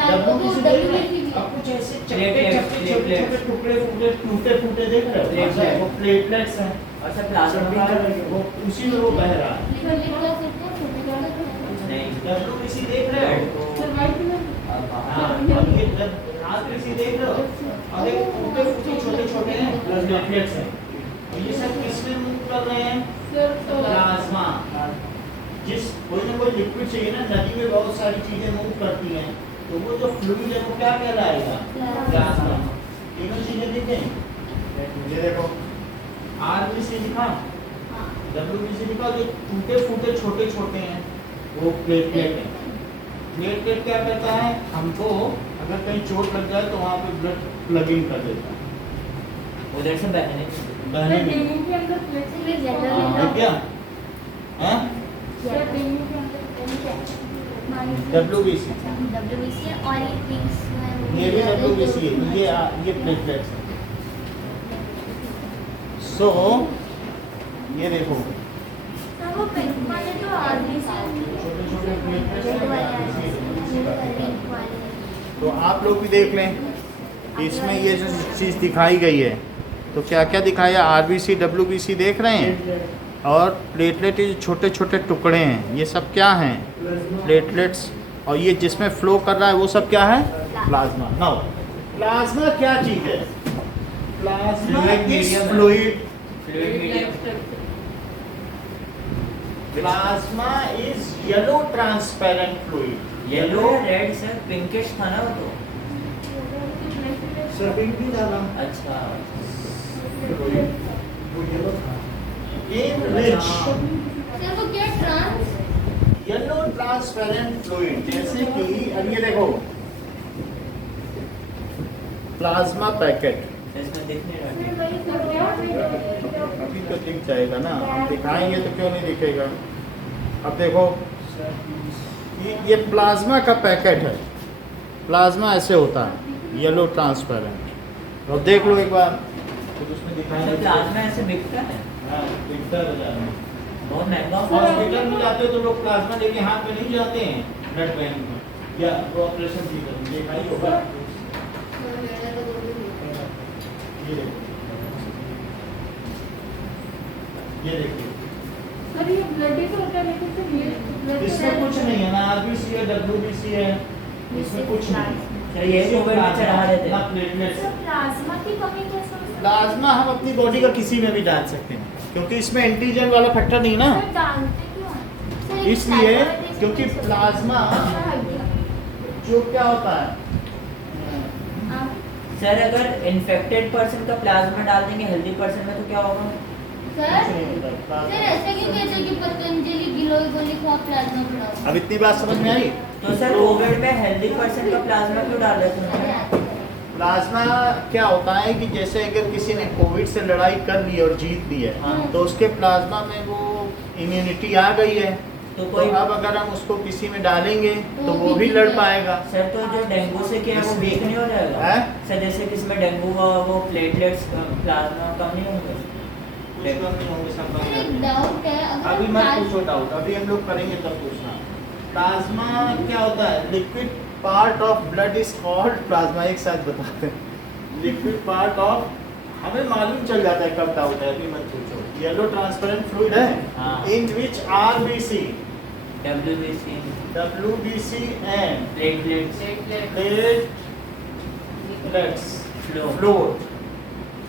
WBC देख रहे हैं? आप कुछ ऐसे छोटे टुकड़े टूटे फूटे देख रहे हो? वो प्लेटलेट्स हैं। अच्छा प्लाज्मा वो उसी में वो बह रहा है। नहीं WBC देख रहे हो? सर वाइट में हाँ, और ये RBC देख रहे हो? और ये टूटे फूटे छोटे छोटे हैं प्लेटलेट्स हैं। और ये सब किसमें मूव कर रहे हैं? Sir plasma. जिस कोई ना कोई लिक्विड चाहिए ना, नदी में बहुत सारी चीजें मूव करती हैं, तो वो जो फ्लूइड है वो क्या कहलाएगा? प्लाज्मा। तीनों चीजें दिखें। ये देखो RBC लिखा, WBC लिखा, जो टूटे फूटे छोटे छोटे हैं वो प्लेटलेट है। प्लेटलेट क्या करता है? हमको अगर कहीं चोट लग जाए तो वहाँ पे ब्लड प्लगिंग कर देता है, उधर से बहने बहने में। डेंगू के अंदर प्लेटलेट हाँ, क्या? हाँ? सर डेंगू के अंदर WBC WBC और ये पिंक्स में ये भी WBC है, ये प्लेटलेट्स है। सो ये देखो सर वो पिंक वाले तो RBC छोटे छोटे प्लेटलेट्स रेड वाले हैं। पिंक वाले। तो आप लोग भी देख लें कि इसमें ये जो चीज़ दिखाई गई है, तो क्या क्या दिखाया? RBC, WBC देख रहे हैं, और प्लेटलेट ये छोटे छोटे टुकड़े हैं, ये सब क्या हैं? प्लेटलेट्स। और ये जिसमें फ्लो कर रहा है वो सब क्या है? प्लाज्मा। नाउ प्लाज्मा क्या चीज़ है? Plasma is fluid. Plasma is yellow transparent fluid. Yellow red sir pinkish था ना वो तो। सर पिंक भी डाला। अच्छा वो येलो था। In which सर वो क्या ट्रांस येलो ट्रांसपेरेंट फ्लूइड, जैसे कि अब ये देखो प्लाज्मा पैकेट, इसमें दिखने सर लगे। वही सर क्या अभी तो दिख जाएगा ना, हम दिखाएंगे तो क्यों नहीं दिखेगा। अब देखो ये प्लाज्मा का पैकेट है, प्लाज्मा ऐसे होता है येलो ट्रांसपेरेंट। अब देख लो एक बार, तो उसमें दिखाएंगे। प्लाज्मा ऐसे बिकता है? हाँ, दिखता है बाजार में। बहुत महंगा हॉस्पिटल में जाते हो तो लोग प्लाज्मा लेके हाथ में नहीं जाते हैं ब्लड बैंक में, या वो ऑपरेशन थिएटर में देखा ही होगा। ये देखो, ये देखिए सर ये ब्लड ही तो होता है लेकिन सिर्फ ये blood से इसमें red कुछ नहीं है ना, आरबीसी है, डब्ल्यूबीसी है, इसमें कुछ नहीं है। सर ये कोविड में चढ़ा देते ना हैं। प्लेटलेट्स। सर प्लाज्मा की कमी कैसे हो सकती है? प्लाज्मा हम अपनी बॉडी का किसी में भी डाल सकते हैं, क्योंकि इसमें एंटीजन वाला फैक्टर नहीं ना, सर डालते क्यों हैं? सर, इसलिए cytolytic क्योंकि process- प्लाज्मा जो क्या होता है, आप सर अगर इन्फेक्टेड पर्सन का प्लाज्मा डाल देंगे हेल्दी पर्सन में तो क्या होगा? सर कुछ नहीं होता सर प्लाज्मा। ऐसा क्यों कहते हैं कि पतंजलि गिलोय को लिखा प्लाज्मा बढ़ाओ? अब इतनी बात समझ में आई? तो सर कोविड में हेल्दी पर्सन का प्लाज्मा क्यों डाल रहे थे उन्होंने? प्लाज्मा क्या होता है कि जैसे अगर किसी ने कोविड से लड़ाई कर ली और जीत ली है, हाँ। तो उसके प्लाज्मा में वो इम्यूनिटी आ गई है, तो तो कोई अब अगर हम उसको किसी में डालेंगे तो वो भी लड़ पाएगा। सर तो जो डेंगू से क्या है वो वीक नहीं हो जाएगा? हैं? सर जैसे किसी में डेंगू हुआ वो प्लेटलेट्स प्लाज्मा कम नहीं होंगे? कुछ कम नहीं होंगे, सब कम सर एक होंगे। डाउट है, अगर अभी हम मत प्लाज- पूछो डाउट, अभी हम लोग करेंगे तब पूछना। प्लाज्मा क्या होता है? Liquid part of blood is called plasma. एक साथ बताते हैं, लिक्विड पार्ट ऑफ, हमें मालूम चल जाता है कब डाउट है, अभी मत पूछो। येलो ट्रांसपेरेंट फ्लूइड है, हाँ। In which RBC, WBC WBC and platelets platelets flow float.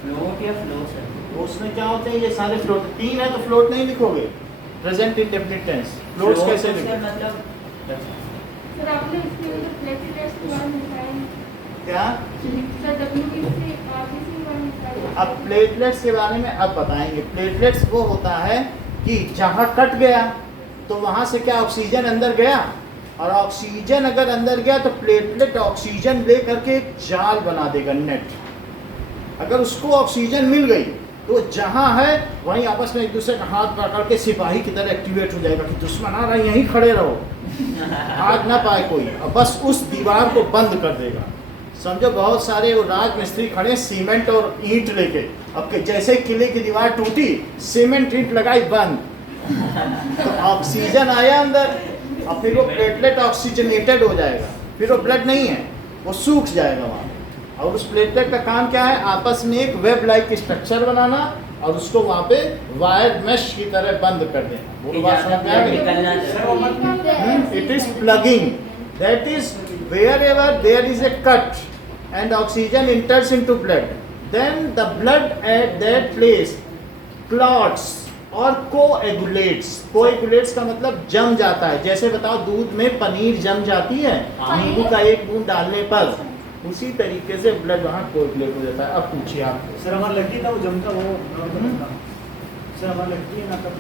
Float या फ्लो सर? तो उसमें क्या होते हैं? ये सारे फ्लोट, तीन है तो फ्लोट नहीं लिखोगे, present indefinite tense. Floats Float कैसे तो लिखोगे? सर मतलब सर आपने इसके अंदर प्लेटलेट्स के बारे में बताया क्या? सर WBC RBC के बारे में बताया। अब प्लेटलेट्स के बारे में अब बताएंगे। प्लेटलेट्स वो होता है कि जहाँ कट गया तो वहाँ से क्या ऑक्सीजन अंदर गया, और ऑक्सीजन अगर अंदर गया तो प्लेटलेट ऑक्सीजन ले करके एक जाल बना देगा, नेट। अगर उसको ऑक्सीजन मिल गई तो जहाँ है वहीं आपस में एक दूसरे का हाथ पकड़ के सिपाही की तरह एक्टिवेट हो जाएगा कि दुश्मन आ रहा है, यहीं खड़े रहो, भाग ना पाए कोई, और बस उस दीवार को बंद कर देगा। समझो बहुत सारे वो राजमिस्त्री खड़े सीमेंट और ईंट लेके, अब के जैसे ही किले की दीवार टूटी, सीमेंट ईंट लगाई, बंद, तो ऑक्सीजन आया अंदर, और फिर वो प्लेटलेट ऑक्सीजनेटेड हो जाएगा, फिर वो ब्लड नहीं है, वो सूख जाएगा वहाँ। और उस प्लेटलेट का काम क्या है? आपस में एक वेब लाइक स्ट्रक्चर बनाना और उसको वहाँ पे वायर मेश की तरह बंद कर देना। वो बात समझ में आ गई? निकलना It is plugging. That is wherever there is a cut and oxygen enters into blood, then the blood at that place clots और coagulates. Coagulates का मतलब जम जाता है। जैसे बताओ दूध में पनीर जम जाती है हाँ। नींबू का एक बूंद डालने पर, उसी तरीके से ब्लड वहाँ कोएगुलेट हो जाता है। अब पूछिए आप। सर हमारा लड़की था वो जमता वो सर हमारा लड़की है ना तब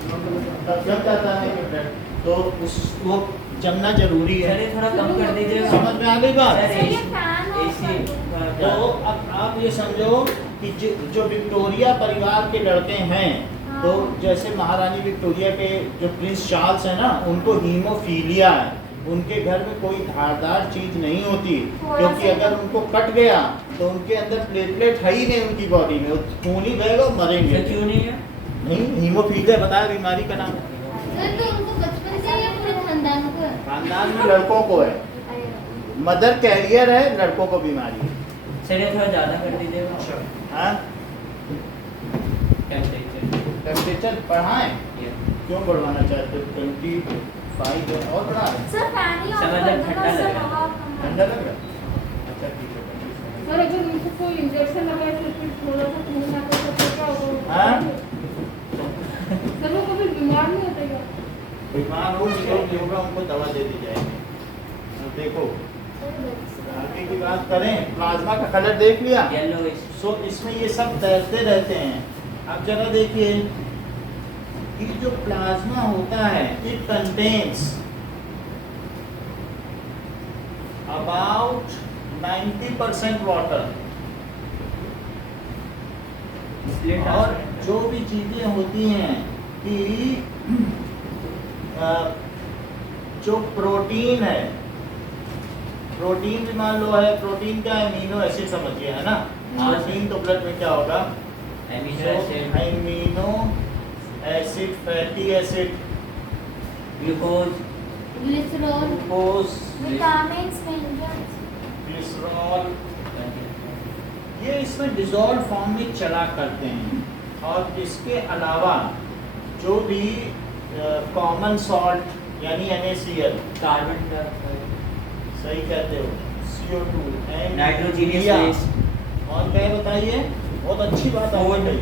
तब जम जाता है कि ब्लड, तो उस वो जमना जरूरी है। सर ये थोड़ा कम कर दीजिएगा। समझ में आ गई बात? सर सर, ये फैन ऑफ AC कर तो अब आप ये समझो कि जो विक्टोरिया परिवार के लड़के हैं, तो जैसे महारानी विक्टोरिया के जो प्रिंस चार्ल्स है ना, उनको हीमोफीलिया है, उनके घर में कोई धारदार चीज नहीं होती, क्योंकि अगर उनको कट गया तो उनके अंदर प्लेटलेट है ही नहीं उनकी बॉडी में, वो खून ही बहेगा, मरेंगे। सर क्यों नहीं है? नहीं, हीमोफीलिया बताया बीमारी का नाम। सर तो उनको बचपन से या पूरे खानदान को है? खानदान में लड़कों को है, मदर कैरियर है, लड़कों को बीमारी है। सर ये थोड़ा ज़्यादा कर दीजिएगा। हाँ, टेम्परेचर टेम्परेचर बढ़ाएं, क्यों बढ़वाना चाहते हो? 25 है और बढ़ा रहे हैं। सर फैन ही ऑफ समझ कर लग देना ठंडा सर लग रहा है। हवा कम ठंडा लग रहा है? अच्छा ठीक है, 25 सर अगर उनको कोई इंजेक्शन लगाए तो फिर थोड़ा सा खून ना कर तो क्या होगा? हाँ? सर वो कभी बीमार नहीं होते क्या? बीमार हो जो होगा उनको दवा दे दी जाएगी। अब देखो आगे की बात करें, प्लाज्मा का कलर देख लिया। येलो सो इसमें ये सब तैरते रहते हैं। अब जरा देखिए, ये जो प्लाज्मा होता है, इट कंटेन्स अबाउट 90% वाटर, और जो भी चीजें होती हैं कि जो प्रोटीन है, प्रोटीन भी मान लो है, प्रोटीन क्या है? अमीनो एसिड समझिए, है ना? हाँ। प्रोटीन तो ब्लड में क्या होगा? Amino acid, amino acid, fatty acid, glucose, glycerol, glucose, vitamins minerals glycerol, ये इसमें डिसॉल्व फॉर्म में चला करते हैं। और इसके अलावा जो भी कॉमन सॉल्ट यानी NaCl, कार्बन डाइऑक्साइड, सही कहते हो, CO2 and nitrogenous urea. Waste, और क्या है बताइए, बहुत अच्छी बात आपने और- कही,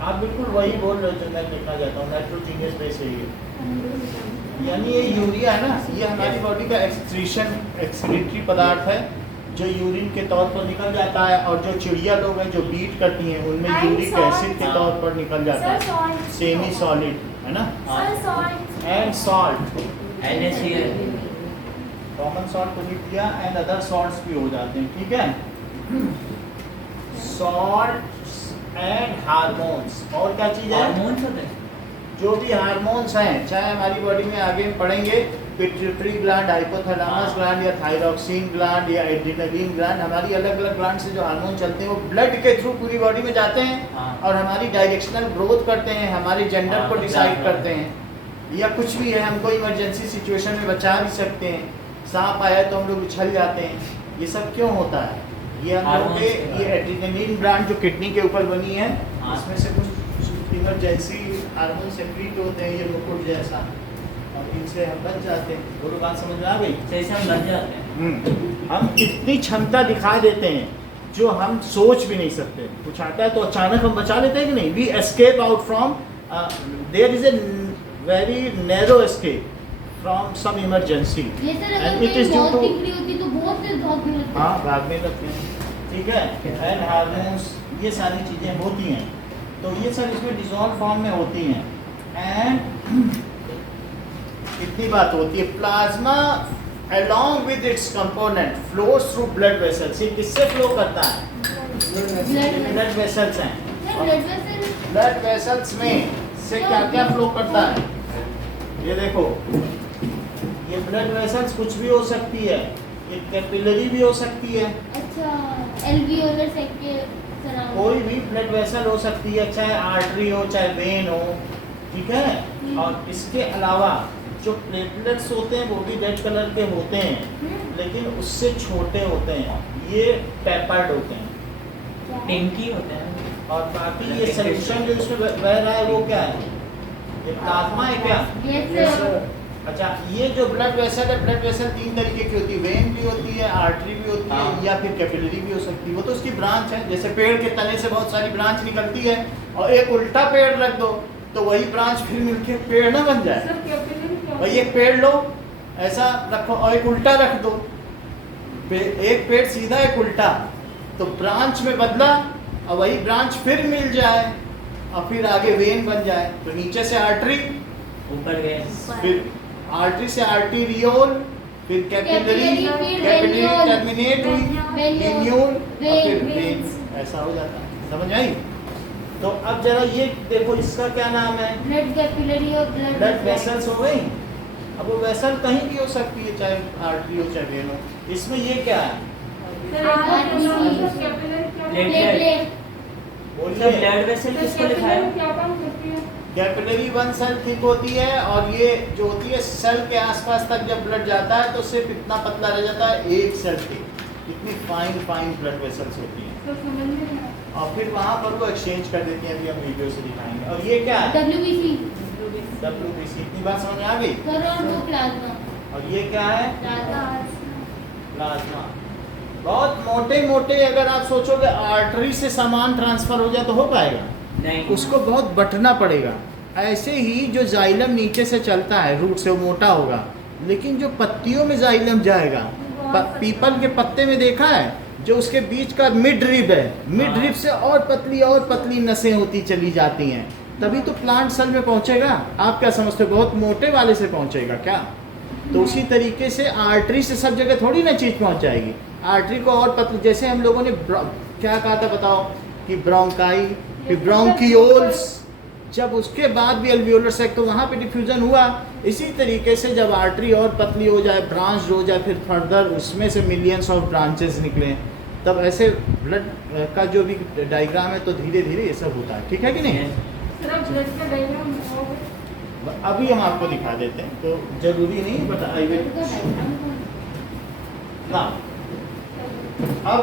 आप बिल्कुल वही बोल रहे हो जो मैं लिखना चाहता हूँ, नाइट्रोजीनियस बेस है ये। यानी ये यूरिया है ना, ये हमारी बॉडी का एक्सक्रीटरी पदार्थ है जो यूरिन के तौर पर निकल जाता है, और जो चिड़िया लोग हैं जो बीट करती हैं उनमें And यूरिक salt. एसिड के तौर पर निकल जाता Sir, है, salt. सेमी सॉलिड है ना। Sir, salt. And salt, NaCl, common salt को लिख दिया, एंड अदर सॉल्ट्स भी हो जाते हैं, ठीक है। सॉल्ट एंड हार्मोन्स, और क्या चीज़ है, हार्मोन्स होते हैं। जो भी हार्मोन्स हैं, चाहे हमारी बॉडी में आगे हम पढ़ेंगे, पिट्यूटरी ग्लैंड, हाइपोथैलेमस हाँ। ग्लैंड या थायरॉक्सिन ग्लैंड या एड्रेनलिन ग्लैंड, हमारी अलग अलग ग्लैंड से जो हार्मोन चलते हैं वो ब्लड के थ्रू पूरी बॉडी में जाते हैं, हाँ। और हमारी डायरेक्शनल ग्रोथ करते हैं, हमारे जेंडर हाँ, को तो डिसाइड क्या करते हैं, या कुछ भी है, हमको इमरजेंसी सिचुएशन में बचा भी सकते हैं, सांप आया तो हम लोग उछल जाते हैं। ये सब क्यों होता है, ये हम लोग के हार्मोन्स के ये एड्रेनलिन ग्लैंड जो किडनी के ऊपर बनी है, हाँ। इसमें से कुछ इमरजेंसी हार्मोन सेक्रेट होते हैं, ये मुकुट जैसा, और इनसे हम बच जाते हैं। दोनों बात समझ में आ गई। जैसे हम बच जाते हैं। हम इतनी क्षमता दिखा देते हैं जो हम सोच भी नहीं सकते, कुछ आता है तो अचानक हम बचा लेते हैं कि नहीं। We escape out from, there is a very narrow escape from some emergency, ये सर And अगर it is कहीं due बहुत to- दिख रही होती तो बहुत तेज भागने लगते हैं। हाँ भागने लगते हैं, ठीक है। एंड हार्मोन्स, ये सारी चीज़ें होती हैं, तो ये सब इसमें डिजॉल्व फॉर्म में होती हैं। एंड इतनी बात होती है, plasma along with its component flows through blood vessels। ये किससे फ्लो करता है, ब्लड वेसल्स हैं, sir blood vessel blood vessels में से क्या क्या फ्लो करता है, ये देखो, ये ब्लड वेसल्स कुछ भी हो सकती है, ये कैपिलरी भी हो सकती है, अच्छा एल्वियोलर सेक के सराउंड कोई भी ब्लड वेसल हो सकती है, चाहे आर्टरी हो चाहे वेन हो, ठीक है। और इसके अलावा जो प्लेटलेट्स होते हैं वो भी रेड कलर के होते हैं, लेकिन उससे छोटे होते हैं, ये पेपर्ड होते हैं, पिंकी होते हैं। और बाकी ये सोल्यूशन जो इसमें बह रहा है वो क्या है, ये प्लाज्मा है क्या। Yes sir. अच्छा, ये जो ब्लड वेसल है, ब्लड वेसल 3 तरीके की होती है, वेन भी होती है, आर्टरी भी होती है, हाँ। या फिर कैपिलरी भी हो सकती है, वो तो उसकी ब्रांच है। जैसे पेड़ के तने से बहुत सारी ब्रांच निकलती है, और एक उल्टा पेड़ रख दो तो वही ब्रांच फिर मिलके पेड़ ना बन जाए। सर कैपिलरी क्या भाई एक पेड़ लो, ऐसा रखो, और एक उल्टा रख दो, एक पेड़ सीधा एक उल्टा, तो ब्रांच में बदला, और वही ब्रांच फिर मिल जाए, और फिर आगे वेन बन जाए। तो नीचे से आर्टरी, ऊपर गए, फिर आर्टरी से आर्टीरियोल, फिर कैपिलरी, कैपिलरी, फिर कैपिलरी वेन्यूल, टर्मिनेट हुई, वेन्यूल, और फिर वेन, ऐसा हो जाता है। समझ आई। तो अब जरा ये देखो, इसका क्या नाम है, ब्लड कैपिलरी और ब्लड वेसल्स हो गई। अब वो वेसल कहीं भी हो सकती है, चाहे आर्टरी हो चाहे वेन हो। इसमें ये क्या है, सर कैपिलरी क्या प्लेटलेट बोलिए। ब्लड वेसल किसको लिखा है? कैपिलरी क्या काम करती है? कैपिलरी 1 सेल थिक होती है, और ये जो होती है सेल के आसपास तक जब ब्लड जाता है तो सिर्फ इतना पतला रह जाता है, 1 सेल थिक, इतनी फाइन फाइन ब्लड वेसल्स होती हैं, सर समझ में नहीं आया। और फिर वहाँ पर वो एक्सचेंज कर देती हैं। अभी हम वीडियो से दिखाएंगे। और ये क्या है, डब्ल्यूबीसी WBC, इतनी बात समझ में आ गई। सर और वो प्लाज्मा और ये क्या है, प्लाज्मा प्लाज्मा। बहुत मोटे मोटे, अगर आप सोचोगे आर्टरी से सामान ट्रांसफर हो जाए तो हो पाएगा, नहीं, उसको बहुत बटना पड़ेगा। ऐसे ही जो जाइलम नीचे से चलता है, रूट से वो मोटा होगा, लेकिन जो पत्तियों में जाइलम जाएगा, पीपल के पत्ते में देखा है, जो उसके बीच का मिड रिब है, मिड रिब से और पतली नसें होती चली जाती हैं, तभी तो प्लांट सेल में पहुंचेगा। आप क्या समझते हो, बहुत मोटे वाले से पहुंचेगा क्या? तो उसी तरीके से आर्टरी से सब जगह थोड़ी ना चीज पहुंच जाएगी। आर्टरी को और पतली, जैसे हम लोगों ने क्या कहा था बताओ, कि ब्रोंकाई, फिर ब्रोंकियोल्स, जब उसके बाद भी अल्वियोलर सेक, तो वहाँ पे डिफ्यूजन हुआ। इसी तरीके से जब आर्टरी और पतली हो जाए, ब्रांच हो जाए, फिर फर्दर उसमें से मिलियंस ऑफ ब्रांचेस निकले, तब ऐसे ब्लड का जो भी डायग्राम है, तो धीरे धीरे ये सब होता है। ठीक है कि नहीं? सर अब ब्लड का डायग्राम होगा। अभी हम आपको दिखा देते हैं, तो जरूरी नहीं, बट आई विल ना। अब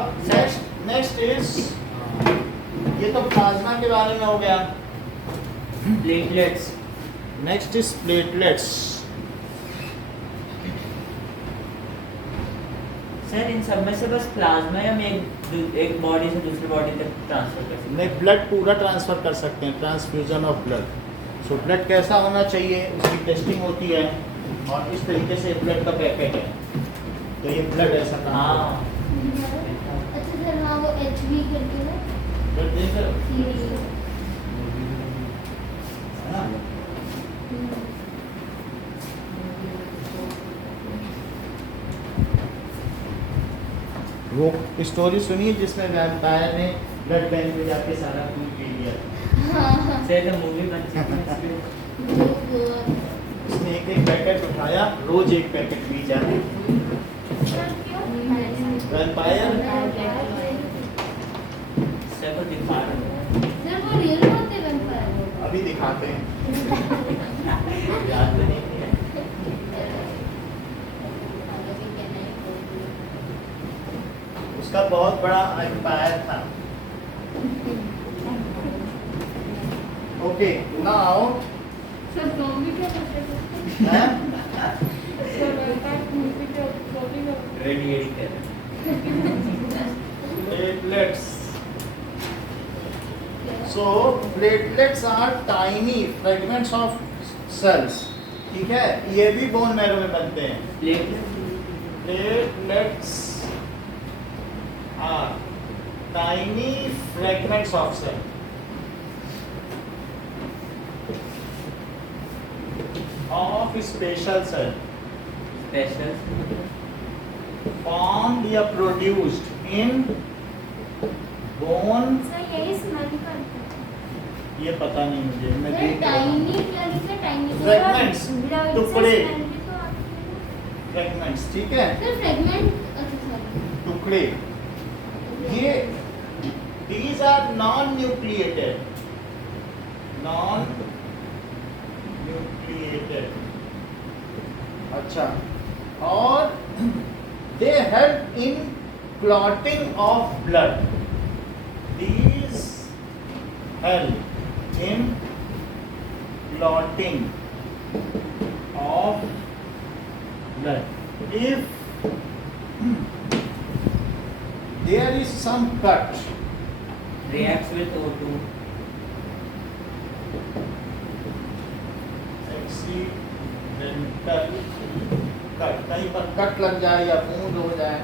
नेक्स्ट इज, ये तो प्लाज्मा के बारे में हो गया। Platelets, next is platelets. Sir इन सब में से बस प्लाज्मा या हम एक बॉडी से दूसरी बॉडी तक ट्रांसफर कर सकते में ब्लड पूरा ट्रांसफ़र कर सकते हैं, transfusion of blood. So blood कैसा होना चाहिए, उसकी टेस्टिंग होती है और इस तरीके से ब्लड का पैकेट है, तो ये ब्लड ऐसा हैं? काम हाँ अच्छा सर हाँ वो HB करके ना ब्लड देकर है ना। वो स्टोरी सुनिए जिसमें वैम्पायर ने ब्लड बैंक में जाके सारा खून पी लिया। हाँ सर तो मूवी बन चुकी है इसलिए। उसने एक एक पैकेट उठाया, रोज एक पैकेट पी जाए। वैम्पायर सर को दिखा रहे हैं। सर वो रियल होते वैम्पायर अभी दिखाते हैं। याद तो नहीं है। उसका बहुत बड़ा एम्पायर था। ओके नाउ सर ज़ॉम्बी क्या करते हैं? सर वैम्पायर मूवी के ज़ॉम्बी का radiator platelets. So platelets are tiny fragments of cells. ठीक है, ये भी बोन मैरो में बनते हैं। Platelets are tiny fragments of cell. Of special cell special formed या produced in bone। सर यही स्मेल करते हैं ये पता नहीं मुझे, मैं सर देख रहा हूँ। टाइनी प्लग से टाइनी Fragments, टुकड़े। सर फ्रैगमेंट्स, ठीक है, फ्रेगमेंट अच्छा सॉरी टुकड़े। ये these are non-nucleated, अच्छा, और they help in clotting of blood. These help in clotting of blood. If there is some cut, reacts with O2 accidental cut, कहीं पर कट लग जाए या बूंद हो जाए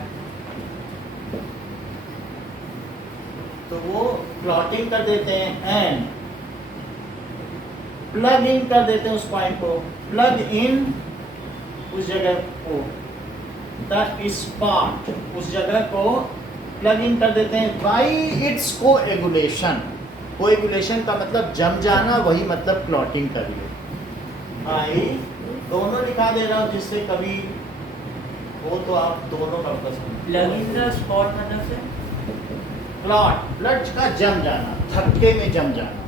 तो वो क्लॉटिंग कर देते हैं एंड प्लग इन कर देते हैं उस पॉइंट को, प्लग इन उस जगह को, द स्पॉट उस जगह को प्लग इन कर देते हैं बाई इट्स कोएगुलेशन। कोएगुलेशन का मतलब जम जाना, वही मतलब क्लॉटिंग करिए। भाई दोनों लिखा दे रहा हूँ जिससे कभी हो तो आप दोनों पर्पस में प्लग इन द स्पॉट मतलब से क्लॉट, ब्लड का जम जाना, थक्के में जम जाना,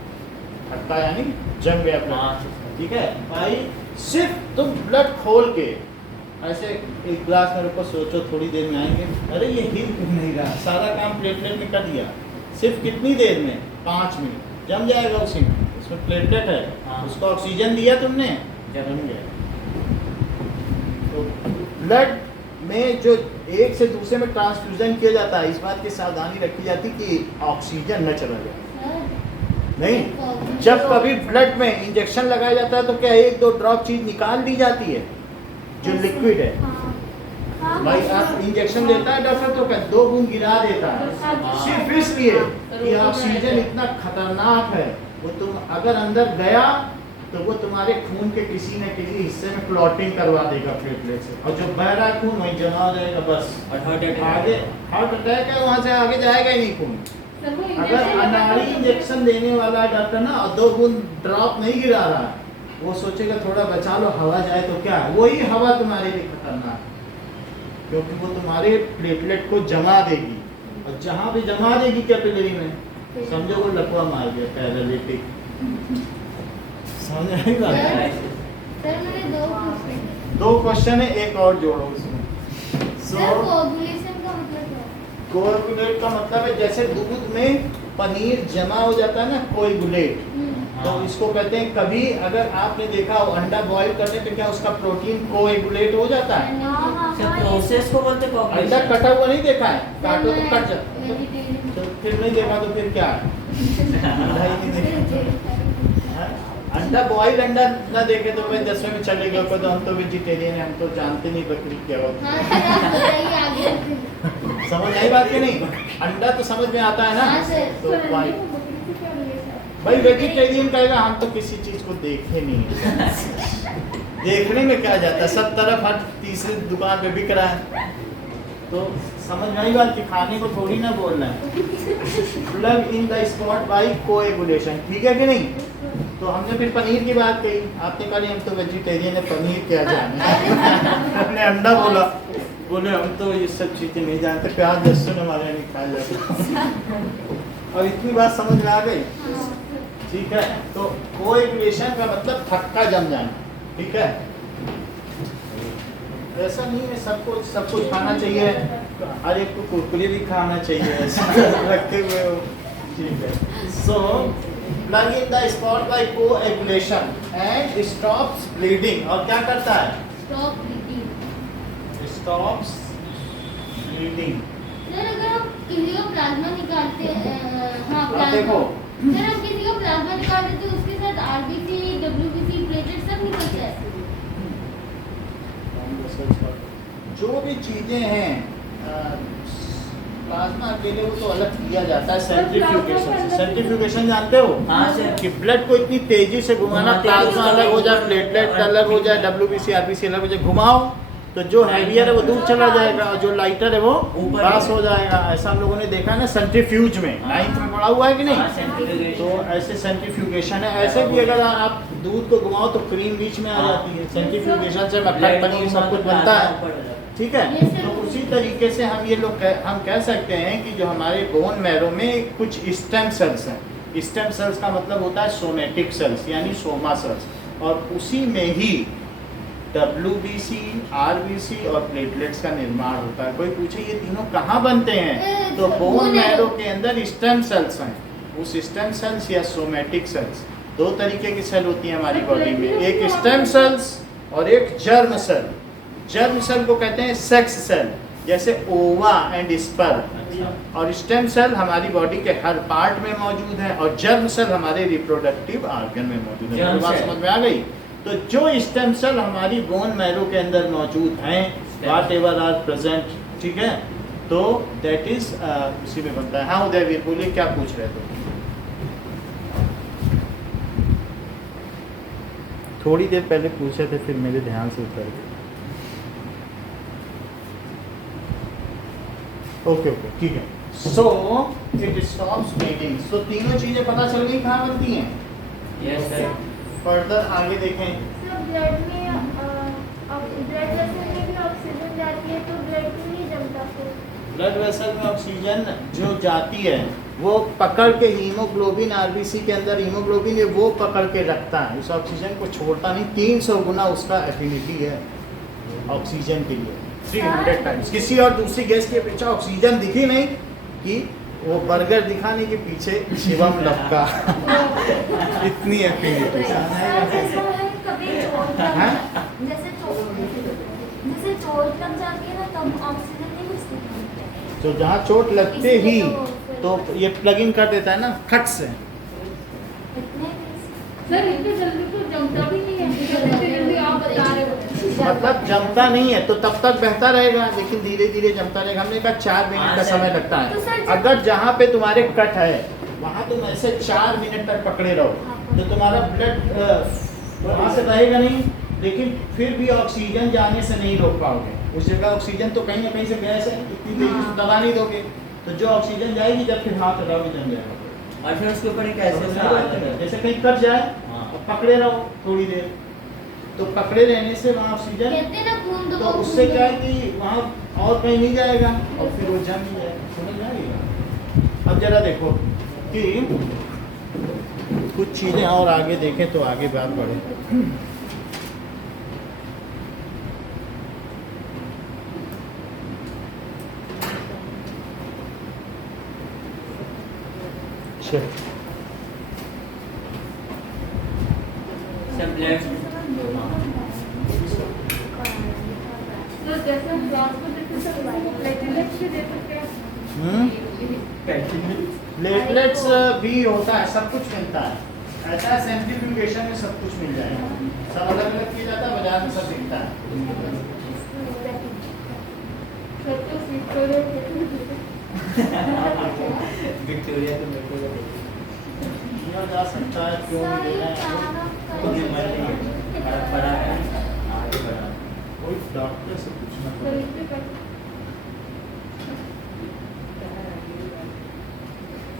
थक्का यानी जम गया हाँ, ब्लड, ठीक है भाई। सिर्फ तुम ब्लड खोल के ऐसे एक ग्लास में रुको, सोचो थोड़ी देर में आएंगे, अरे ये हिल क्यों नहीं रहा, सारा काम प्लेटलेट में कर दिया, सिर्फ कितनी देर में, 5 मिनट जम जाएगा उसी में, उसमें प्लेटलेट है, हाँ। उसको ऑक्सीजन दिया तुमने, जम गया। तो ब्लड में जो एक से दूसरे में ट्रांसफ्यूजन किया जाता है, इस बात की सावधानी रखी जाती कि ऑक्सीजन न चला जाए। नहीं, जब कभी ब्लड में इंजेक्शन लगाया जाता है तो क्या 1-2 ड्रॉप चीज निकाल दी जाती है जो लिक्विड है। भाई आप इंजेक्शन देता है डॉक्टर तो क्या 2 बूंद गिरा देता है, सिर्फ इसलिए कि ऑक्सीजन इतना खतरनाक है, वो तुम अगर अंदर गया तो वो तुम्हारे खून के किसी न किसी हिस्से में क्लॉटिंग करवा देगा प्लेटलेट से, और जो बह रहा है खून वहीं जमा हो जाएगा बस, और हार्ट आगे हार्ट अटैक है वहाँ से आगे जाएगा ही नहीं खून। सर वो अगर अनाड़ी इंजेक्शन देने वाला डॉक्टर ना और 2 बूंद ड्रॉप नहीं गिरा रहा है, वो सोचेगा थोड़ा बचा लो हवा जाए तो क्या है, वही हवा तुम्हारे लिए खतरनाक है, क्योंकि वो तुम्हारे प्लेटलेट को जमा देगी, और जहाँ भी जमा देगी कैपिलरी में, समझो वो लकवा मार गया, पैरालिटिक। समझ आई बात? सर मैंने 2 पूछे। 2 क्वेश्चन है, एक और जोड़ो उसमें। सर कोगुलेशन का मतलब क्या है? कोएगुलेट का मतलब है जैसे दूध में पनीर जमा हो जाता है ना, कोएगुलेट, तो हाँ। इसको कहते हैं, कभी अगर आपने देखा हो अंडा बॉईल करने पे क्या उसका प्रोटीन कोएगुलेट हो जाता है? सर प्रोसेस को बोलते अंडा coagulation। कटा हुआ नहीं देखा है? काटो तो कट जाता है। वेजिटेरियन तो फिर नहीं देखा तो फिर क्या है? अंडा ही नहीं देखा। हाँ? अंडा बॉइल्ड अंडा ना देखे तो भाई 10वें में चले गए तो हम तो वेजिटेरियन हैं, हम तो जानते नहीं बकरी क्या होता है। हाँ सर, आप बताइए आगे। समझ नहीं बात की नहीं? अंडा तो समझ में आता है ना? हाँ सर। तो सर, भाई अंडे को बकरी से क्या रिलेशन? भाई वेजिटेरियन कहेगा हम तो किसी चीज को देखे नहीं है। देखने में क्या जाता है, सब तरफ हर तीसरी दुकान पे बिक रहा है। तो समझ में आई बात कि खाने को थोड़ी ना बोलना है। Plug in the spot by coagulation, ठीक है कि नहीं? तो हमने फिर पनीर की बात कही, आपने कहा नहीं हम तो वेजिटेरियन है, पनीर क्या जाने। हमने अंडा बोला, बोले हम तो ये सब चीजें नहीं जानते, प्याज लहसुन हमारे नहीं खाया जाता। और इतनी बात समझ में आ गई? ठीक है, तो कोएगुलेशन का मतलब थक्का जम जाना, ठीक है? ऐसा नहीं है सब कुछ खाना चाहिए, हर एक को कुरकुरे भी खाना चाहिए ऐसा रखते हुए हो, ठीक है। So plug in the spot by coagulation and stops bleeding, और क्या करता है? Stop bleeding. Stops bleeding. Sir अगर हम किसी का प्लाज्मा निकालते हाँ अब प्लाज्मा, देखो सर हम किसी का प्लाज्मा निकालते हैं तो उसके साथ आरबीसी, डब्ल्यूबीसी, प्लेटलेट सब निकलता है। जो भी चीजें हैं प्लाज्मा के लिए वो तो अलग किया जाता है सेंट्रीफ्यूगेशन से। सेंट्रीफ्यूगेशन जानते हो? हाँ सर। कि ब्लड को इतनी तेजी से घुमाना, घुमाते प्लाज्मा हैं, अलग हो जाए, प्लेटलेट अलग हो जाए, डब्ल्यूबीसी आरबीसी अलग हो जाए, घुमाओ तो जो हैवियर है वो दूर चला जाएगा और जो लाइटर है वो ऊपर पास हो जाएगा। ऐसा हम लोगों ने देखा है ना सेंट्रीफ्यूज में, हाँ। 9th में पढ़ा हुआ है कि हाँ, नहीं? centrifugation। तो ऐसे सेंट्रीफ्यूगेशन है। ऐसे भी अगर आप दूध को घुमाओ तो क्रीम बीच में आ हाँ। जाती है। सेंट्रीफ्यूगेशन से मक्खन ब्लड को पनीर सब कुछ घुमाते बनता plasma है, ऊपर हो जाता है। ठीक है? Yes, sir. तो उसी तरीके से हम कह सकते हैं कि जो हमारे बोन मैरो में कुछ स्टेम सेल्स हैं। स्टेम सेल्स का मतलब होता है सोमेटिक सेल्स यानी सोमा सेल्स, और उसी में ही WBC, RBC और प्लेटलेट्स का निर्माण होता है। कोई पूछे ये तीनों कहाँ बनते हैं? तो बोन मैरो के अंदर स्टेम सेल्स हैं। उस स्टेम सेल्स या सोमेटिक सेल्स, दो तरीके की सेल होती है हमारी बॉडी में, एक स्टेम सेल्स और एक जर्म सेल। जर्म सेल को कहते हैं सेक्स सेल, जैसे ओवा एंड स्पर्म। और स्टेम सेल हमारी बॉडी के हर पार्ट में मौजूद है, और जर्म सेल हमारे रिप्रोडक्टिव ऑर्गन में मौजूद है। जर्म बात सेल। समझ में आ गई? तो जो स्टेम सेल हमारी बोन मैरो के अंदर मौजूद हैं, व्हाट एवर आर प्रेजेंट, ठीक है, तो दैट इज उसी में बनता है। हाँ उदयवीर बोलिए, क्या पूछ रहे थे? थोड़ी देर पहले पूछे थे, फिर मेरे ध्यान से उतर गए। ओके ओके, ठीक है। So it stops bleeding. तो तीनों चीजें पता चल गई कहाँ बनती हैं। Yes sir. फर्दर आगे देखें। सर ब्लड में ब्लड वेसल में भी ऑक्सीजन जाती है तो ब्लड में नहीं जमता फिर। ब्लड वेसल में ऑक्सीजन जो जाती है वो पकड़ के हीमोग्लोबिन, आरबीसी के अंदर हीमोग्लोबिन है वो पकड़ के रखता है, उस ऑक्सीजन को छोड़ता नहीं। 300 गुना उसका एफिनिटी है ऑक्सीजन के लिए, 300 टाइम्स। किसी और दूसरी गैस के अपेक्षा ऑक्सीजन दिखी नहीं कि वो बर्गर दिखाने के पीछे शिवम लपका इतनी एफिनिटी। कभी चोट लग हाँ? जैसे चोट लग जाती है ना तब ऑक्सीजन नहीं मिलती। तो जहाँ चोट लगते ही तो ये प्लग इन कर देता है ना खट से। इतने सर इतने जल्दी तो जमता भी नहीं है, फिर भी आप बता रहे हो। मतलब जमता नहीं है तो तब तक बहता रहेगा, लेकिन धीरे धीरे जमता रहेगा। हमने कहा 4 मिनट का समय लगता तो है। सर अगर जहाँ पे तुम्हारे कट है वहाँ तुम ऐसे 4 मिनट तक पकड़े रहो तो तुम्हारा ब्लड वहाँ से बहेगा नहीं, लेकिन फिर भी ऑक्सीजन जाने से नहीं रोक पाओगे। उस जगह ऑक्सीजन तो कहीं ना कहीं से गैस है, इतनी तेजी से दबा नहीं दोगे, तो जो ऑक्सीजन जाएगी जब फिर हाथ लगाओगे जम जाएगा। और फिर उसके ऊपर एक ऐसे सा आता है। जैसे कहीं कट जाए हाँ। और पकड़े रहो थोड़ी देर, तो पकड़े रहने से वहाँ ऑक्सीजन कहते हैं ना खून तो दबाओ, उससे खून क्या है दबाओ। कि वहाँ और कहीं नहीं जाएगा और फिर वो जम ही जाएगा। समझ में आएगा? अब जरा देखो कि कुछ चीज़ें और आगे देखें तो आगे बात बढ़े। चलो लेफ्ट तो जैसे हम क्लास को देखते हैं प्लेटलेट्स भी दे सकते हैं। प्लेटलेट्स भी होता है, सब कुछ मिलता है। ऐसा है सेंट्रीफ्यूगेशन में सब कुछ मिल जाएगा, सब अलग अलग किया जाता है, बाजार में सब मिलता है। सब तो विक्टोरिया विक्टोरिया तो मेरे को किया जा सकता है, क्यों नहीं देना है, कोई मन नहीं है, बड़ा है आगे बढ़ा। कोई डॉक्टर से पूछना पड़ेगा।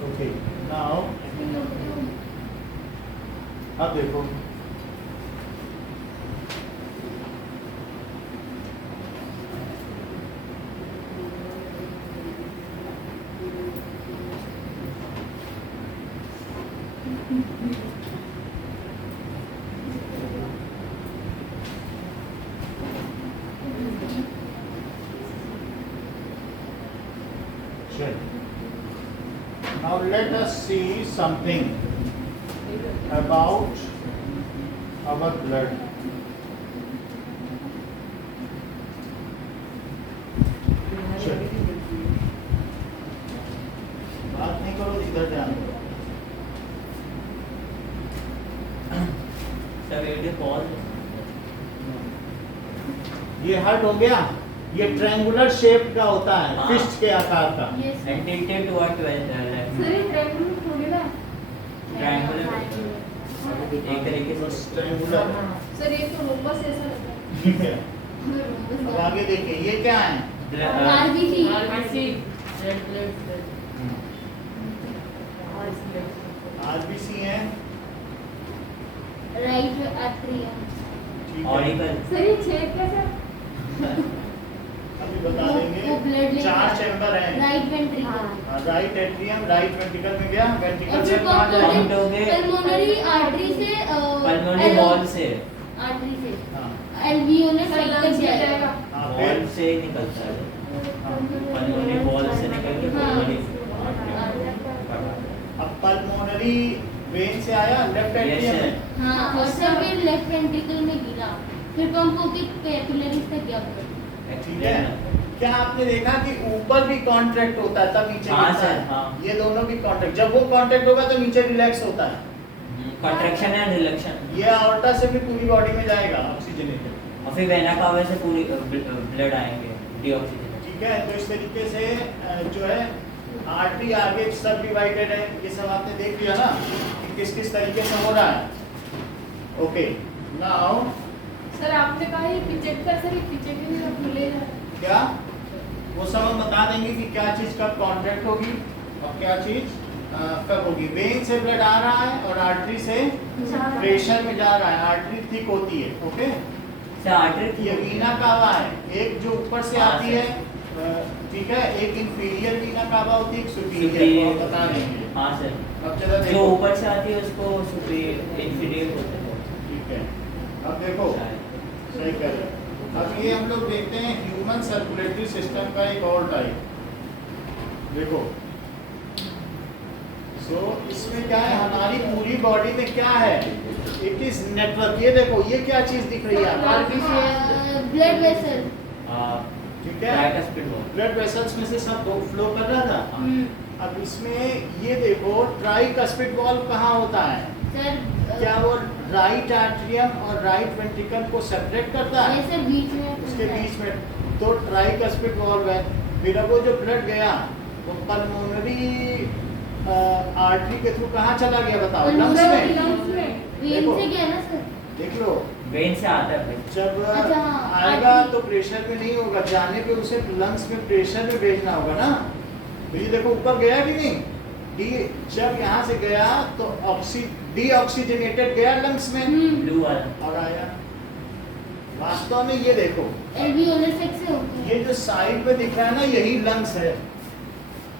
ओके नाउ अब देखो now let us see something about our blood. बात नहीं करो, इधर ध्यान दो। सब वीडियो पॉज। ये हार्ट हो गया, ये ट्रायंगुलर शेप का होता है, हाँ। फिस्ट के आकार का। Yes. And tilted toward left. Sir ये ट्रायंगल थोड़ी ना ट्रायंगुलर एक तरीके से ट्रायंगुलर सर ये तो रोबस ऐसा लगता है। ठीक है। अब आगे देखिए, ये क्या है? आरबीसी आरबीसी है, राइट एट्रियम। ठीक और है। एक सर ये छेद कैसा? अभी बता वो देंगे। blood चार लेकर- चैम्बर हैं। Right ventricle. Right atrium, right ventricle में गया, वेंट्रिकल और से फिर कहाँ जाएगा? पॉइंट हो गए पल्मोनरी आर्टरी से पल्मोनरी वॉल से आर्टरी से हाँ, एल्वियोलर सर साइड लंग्स तक में जाएगा। जाएगा। हाँ, वॉल फिर से ही निकलता है। पल्मोनरी वॉल से निकल के हाँ। पल्मोनरी अब पल्मोनरी वेन से आया लेफ्ट Yes, एट्रियम sir. में। हाँ, और सर फिर लेफ्ट वेंट्रिकल में गिरा, फिर पंप होके कैपिलरीज तक गया blood। ठीक है। क्या आपने देखा कि ऊपर भी कॉन्ट्रैक्ट होता है तब नीचे हाँ, गिरता sir, है? हाँ। ये दोनों भी कॉन्ट्रैक्ट, जब वो कॉन्ट्रैक्ट होगा तो नीचे रिलैक्स होता है। Contraction and रिलैक्शन। ये आउटा से भी पूरी बॉडी में जाएगा ऑक्सीजनेटेड। और फिर वेना कावा से पूरी ब्लड आएंगे डीऑक्सीजनेटेड। ठीक है, तो इस तरीके से जो है आर्टरी आगे सब डिवाइडेड है। ये सब आपने देख लिया ना कि किस किस तरीके से हो रहा है। ओके नाउ सर आपने कहा ये पीछे का सर ये पीछे भी नहीं भूले जा क्या वो सब हम बता देंगे कि क्या चीज कब कॉन्ट्रैक्ट होगी और क्या चीज कब होगी। वेन से ब्लड आ रहा है और आर्टरी से प्रेशर में जा रहा है। आर्टरी थिक होती है, ओके। सर आर्टरी ये वीना कावा है, एक जो ऊपर से हाँ, आती सर। है, ठीक है। एक इंफीरियर वीना कावा होती है, एक सुपीरियर, सुपीरियर वो बता देंगे। हाँ सर, अब चलो जो देखो, ऊपर से आती है उसको सुपीरियर इंफीरियर बोलते हैं। ठीक है। अब देखो, सही कह रहे हो। अब ये हम लोग देखते हैं ह्यूमन सर्कुलेटरी सिस्टम का एक और टाइप। देखो सो इसमें क्या है, हमारी पूरी बॉडी में क्या है, इट इज नेटवर्क। ये देखो, ये क्या चीज दिख रही है आपको? Blood vessel. ठीक है, ट्राइकस्पिड वॉल। ब्लड वेसल्स में से सब फ्लो कर रहा था। अब इसमें ये देखो, ट्राइकस्पिड वॉल्व कहाँ होता है? सर क्या वो राइट आर्टरियम और राइट वेंट्रिकल को सेपरेट करता है? ये सर बीच में उसके बीच में तो ट्राइकस्पिड वॉल्व है। फिर अब वो जो ब्लड गया वो पल्मोनरी आर्टरी के थ्रू कहाँ चला गया बताओ? लंग्स में। लंग्स में वेन से गया ना सर। देख लो, वेन से आता है blood। जब अच्छा, हाँ, आएगा आर्टरी। तो प्रेशर में नहीं होगा, जाने पे उसे लंग्स में प्रेशर में भेजना होगा ना। तो ये देखो ऊपर गया कि नहीं? डी जब यहाँ से गया तो डीऑक्सीजनेटेड गया लंग्स में ब्लू वाला और आया। वास्तव में ये देखो, एल्वियोलर साइड से होता है। ये जो साइड में दिख रहा है ना, यही लंग्स है।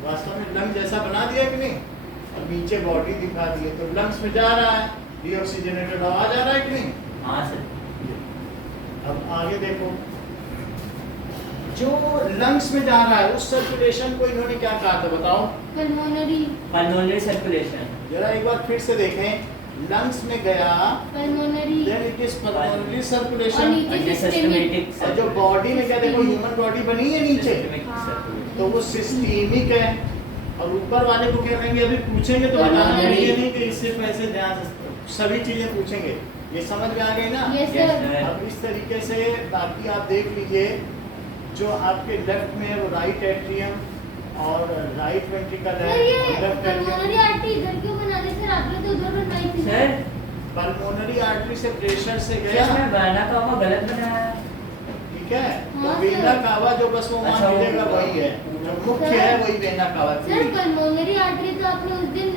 वास्तव में लंग जैसा बना दिया कि नहीं? और नीचे बॉडी दिखा दी है, तो लंग्स में जा रहा है, डीऑक्सीजनेटेड हवा जा रहा है कि नहीं? हाँ सर। अब आगे देखो, जो लंग्स में जा रहा है उस सर्कुलेशन को इन्होंने क्या कहा था बताओ? पल्मोनरी। Pulmonary circulation. जरा एक बार फिर से देखें लंग्स में गया, pulmonary then it is pulmonary और सर्कुलेशन। नीचे सिस्टेमिक। और जो बॉडी में क्या देखो ह्यूमन बॉडी बनी है नीचे, तो वो सिस्टेमिक है। और ऊपर वाले को क्या कहेंगे, अभी पूछेंगे तो बताना Pulmonary। ये नहीं कि इससे पैसे ध्यान से सभी चीजें पूछेंगे। ये समझ में आ गई ना? Yes Yes, sir. sir। अब इस तरीके से बाकी आप देख लीजिए, जो आपके लेफ्ट में है वो राइट एट्रियम और राइट वेंट्रिकल है, सर ये लेफ्ट पल्मोनरी एट्रियम। आर्टरी इधर क्यों बना दी सर, आपने तो उधर बनवाई थी। सर पल्मोनरी आर्टरी से प्रेशर से सर गया, मैं बना का वो गलत बनाया है। ठीक है? तो हाँ, वेना सर। कावा जो बस वो अच्छा, वहाँ वो- मिलेगा वही है, जो मुख्य सर। है वही vena cava. Sir pulmonary artery तो आपने उस दिन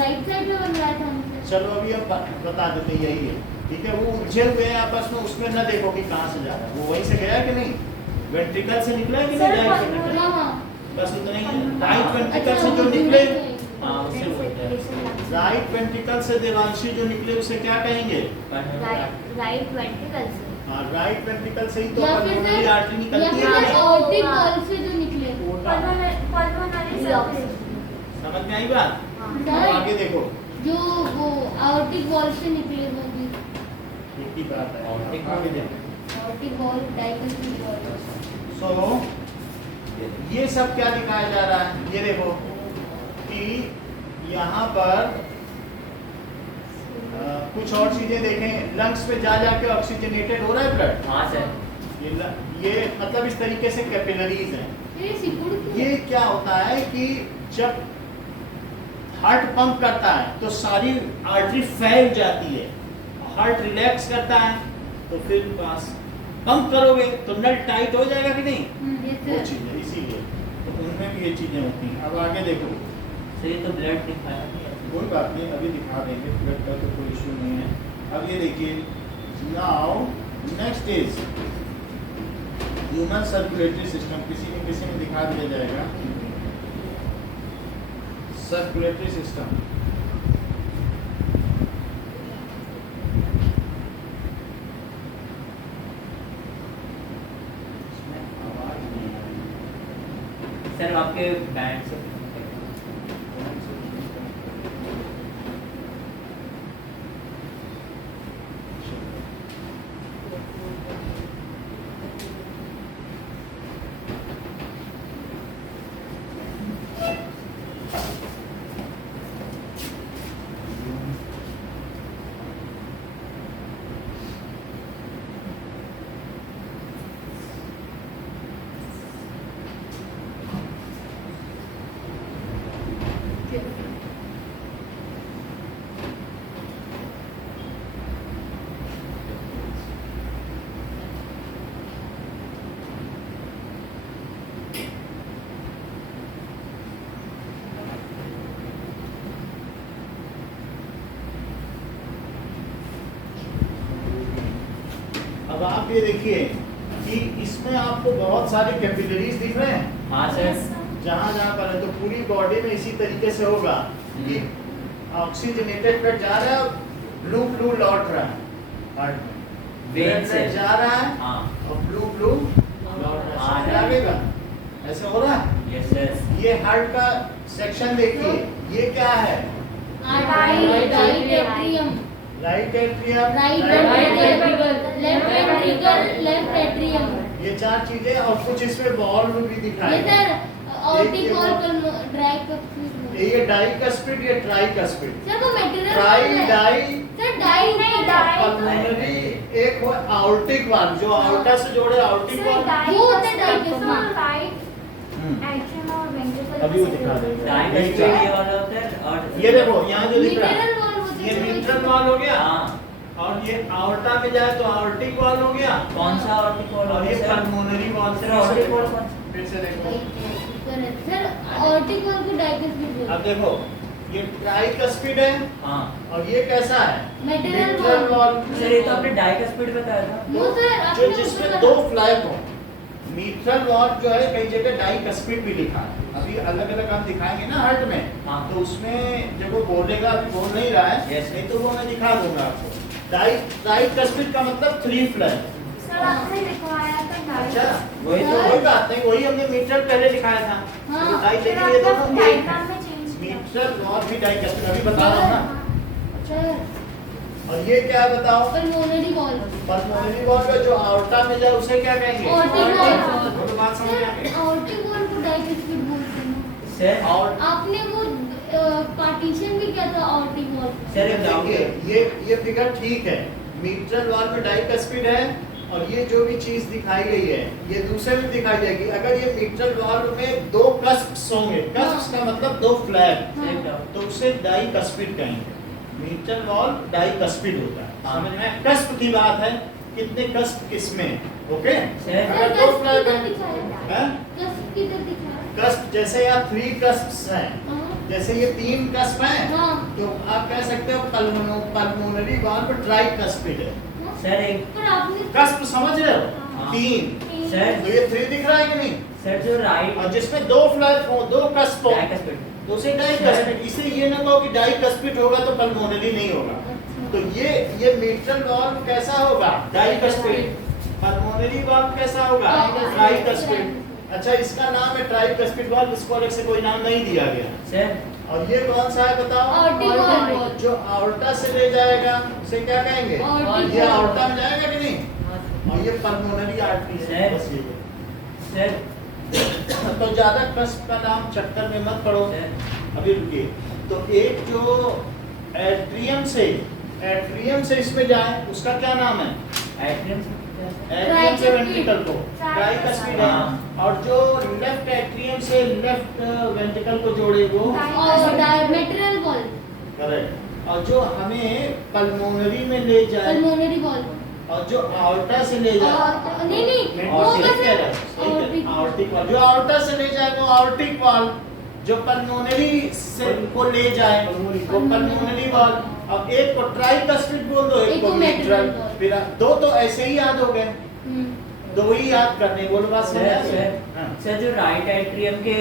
राइट साइड में बनवाया था हमसे। चलो अभी अब बता देते यही है, ठीक है? वो उलझे हुए हैं आपस में, उसमें न देखो कि कहाँ से जा रहा है, वो वहीं से गया कि नहीं, वेंट्रिकल से निकला है कि नहीं, सर, राइट से pulmonary- निकला? हाँ हाँ। बस उतना ही है। राइट वेंट्रिकल अच्छा, से जो वो निकले, हाँ उससे बोलते हैं राइट वेंट्रिकल से देवांशी जो निकले उसे क्या कहेंगे? राइट वेंट्रिकल से। हाँ, राइट वेंट्रिकल से ही तो या फिर पल्मोनरी सर- आर्टरी या निकलती फिर है सर ना? ऑर्टिक वॉल से जो निकले। Pulmonary circulation. समझ में आई बात? हाँ। अब सर आगे देखो, जो वो ऑर्टिक वॉल से निकले वो भी। एक ही बात है, Aortic आगे wall। देखो। Aortic wall diagonal wall. So ये सब क्या दिखाया जा रहा है, ये देखो कि यहाँ पर कुछ और चीजें देखें, लंग्स में जा जाके ऑक्सीजनेटेड हो रहा है ब्लड। हाँ सर ये मतलब इस तरीके से कैपिलरीज हैं। ये सिकुड़ क्यों? ये क्या होता है कि जब हार्ट पंप करता है तो सारी आर्टरी फैल जाती है, हार्ट रिलैक्स करता है तो फिर पास पंप करोगे तो नल टाइट हो जाएगा कि नहीं, यस वो सर। चीज़ है, इसीलिए तो उनमें भी ये चीज़ें होती हैं। अब आगे देखो, सर ये तो ब्लड दिखाया नहीं है। कोई बात नहीं, अभी दिखा देंगे, ब्लड का तो कोई इशू नहीं है। अब ये देखिए, now next is human circulatory system. किसी में दिखा दिया जाएगा सर्कुलेटरी सिस्टम। आवाज नहीं आ रही। सर आपके बैंड से अब आप ये देखिए कि इसमें आपको बहुत सारे कैपिलरीज दिख रहे हैं हाँ सर जहाँ जहाँ पर है, तो पूरी बॉडी में इसी तरीके से होगा कि ऑक्सीजनेटेड ब्लड जा रहा है और ब्लू ब्लू लौट रहा है हार्ट में, वेन रेड से रेड जा रहा है हाँ और ब्लू ब्लू लौट रहा है। हाँ, समझ लगेगा ऐसे हो रहा है। यस सर ये हार्ट का सेक्शन देखिए, ये क्या है? Right atrium, right atrium, right ventricle, left ventricle, left atrium. ये चार चीजें और कुछ इसमें बॉल भी दिखाए ये गए। Sir aortic wall dry cup. ये डाइकस्पिड, ये ट्राइकस्पिड। सर वो material try die sir die नहीं डाई पल्मोनरी, एक वो आउटिक वाल जो आउटा से जोड़े आउटिक वाल। वो होता है डाइकस्पिड। राइट एट्रियम और वेंट्रिकल अभी वो दिखा देंगे। डायगोनल ये वाला होता है और ये देखो यहाँ जो दिख रहा है मिटरल वॉल होता ये है। मिट्रल वाल हो गया हाँ और ये आउटा में जाए तो आउटिक वाल हो गया कौन सा ऑर्टिक वॉल और ये है सर? पल्मोनरी वाल। सर ऑर्टिक वॉल कौन सा? फिर से देखो, सर ऑर्टिक वॉल को डाइकस्पिड बोलते अब देखो ये ट्राइकस्पिड है हाँ और ये कैसा है? मिटरल मिट्रल वॉल। वाल। सर ये तो आपने डायगोनल बताया था। वो सर जो आपने जिसमें उसको दो फ्लैप हो। मिट्रल वॉल जो है कई जगह डाइकस्पिड भी लिखा है, अभी अलग अलग हम दिखाएंगे ना हार्ट में, हाँ। तो उसमें जब वो बोलेगा, अभी बोल नहीं रहा है, Yes. नहीं तो वो मैं दिखा दूंगा आपको। डाइकस्पिड का मतलब 3 फ्लैप। सर आपने लिखवाया था अच्छा वही तो कोई बात नहीं, वही हमने मिट्रल पहले दिखाया था। हाँ। तो डाई फिर देखिए ये आपका दोनों एक है। डायग्राम में चेंज किया। मिट्रल वॉल भी डाइकस्पिड अभी बता रहा हूँ ना। सर और ये क्या है बताओ? Pulmonary wall. पल्मोनरी वॉल का जो आउटा में जाए उसे क्या कहेंगे? Aortic wall। वो तो बात समझ में आ गई। aortic wall को डायक्रिस्पिड बोलते हैं। सर और आपने वो पार्टीशन भी किया था aortic wall का। सर एक डाउट है। ये फिगर ठीक है, मीट्रल वॉल में डाइकस्पिड है और ये जो भी चीज दिखाई गई है ये दूसरे में दिखाई जाएगी। अगर ये मीट्रल वॉल में दो कस्प्स होंगे, कस्प्स का मतलब दो फ्लैग, सर एक डाउट। तो उसे डाइकस्पिड कहेंगे। मीट्रल वॉल डाइकस्पिड होता है, हाँ। समझ में? कस्प की बात है, कितने कस्प किसमें, ओके? सर अगर दो फ्लैग हैं, हैं? कस्प किधर दिखा है? कस्प जैसे यहाँ 3 कस्प्स हैं, हाँ। जैसे ये 3 कस्प हैं, हाँ। तो आप कह सकते हो पल्मोनरी वॉल पर ट्राइकस्पिड है। सर एक पर आपने कस्प समझ रहे हो? हाँ। 3, सर तो ये 3 दिख रहा है कि नहीं? सर जो राइट और जिसमें दो फ्लैग हो, दो कस्प हो, डायकस्पिड तो उसे डाइकस्पिड। इसलिए ये ना कहो कि डाइकस्पिड होगा तो पल्मोनरी नहीं होगा। तो ये मीट्रल वॉल्व कैसा होगा? डाइकस्पिड। पल्मोनरी वॉल्व कैसा होगा? ट्राइकस्पिड। अच्छा, इसका नाम है ट्राइकस्पिड वॉल्व, इसको अलग से कोई नाम नहीं दिया गया। सर और ये कौन सा है बताओ? Aortic wall। जो आउटा से ले जाएगा उसे क्या कहेंगे? Aortic ये wall। आउटा में जाएगा कि नहीं? और ये पल्मोनरी आर्टरी है, सर। बस ये। सर तो ज्यादा कस्प का नाम चक्कर में मत पड़ो, सर अभी रुकिए। तो एक जो एट्रियम से इसमें जाए उसका क्या नाम है? एट्रियम एट्रियम से वेंट्रिकल को ट्राइकस्पिड है। हाँ। और जो लेफ्ट एट्रियम से लेफ्ट वेंट्रिकल को जोड़े वो और डायमेट्रल वॉल। करेक्ट। और जो हमें पल्मोनरी में ले जाए पल्मोनरी वॉल। और जो आउटा से ले जाए, नहीं वो Aortic कैसे? है, aortic wall। जो आउटा से ले जाए वो aortic wall, जो पल्मोनरी से को ले जाए वो पल्मोनरी वॉल। अब एक को ट्राइकस्पिड बोल दो, एक को मिट्रल। फिर दो तो ऐसे ही याद हो गए, दो ही याद करने, बोलो बात समझ आ गई? हाँ। सर जो राइट एट्रियम के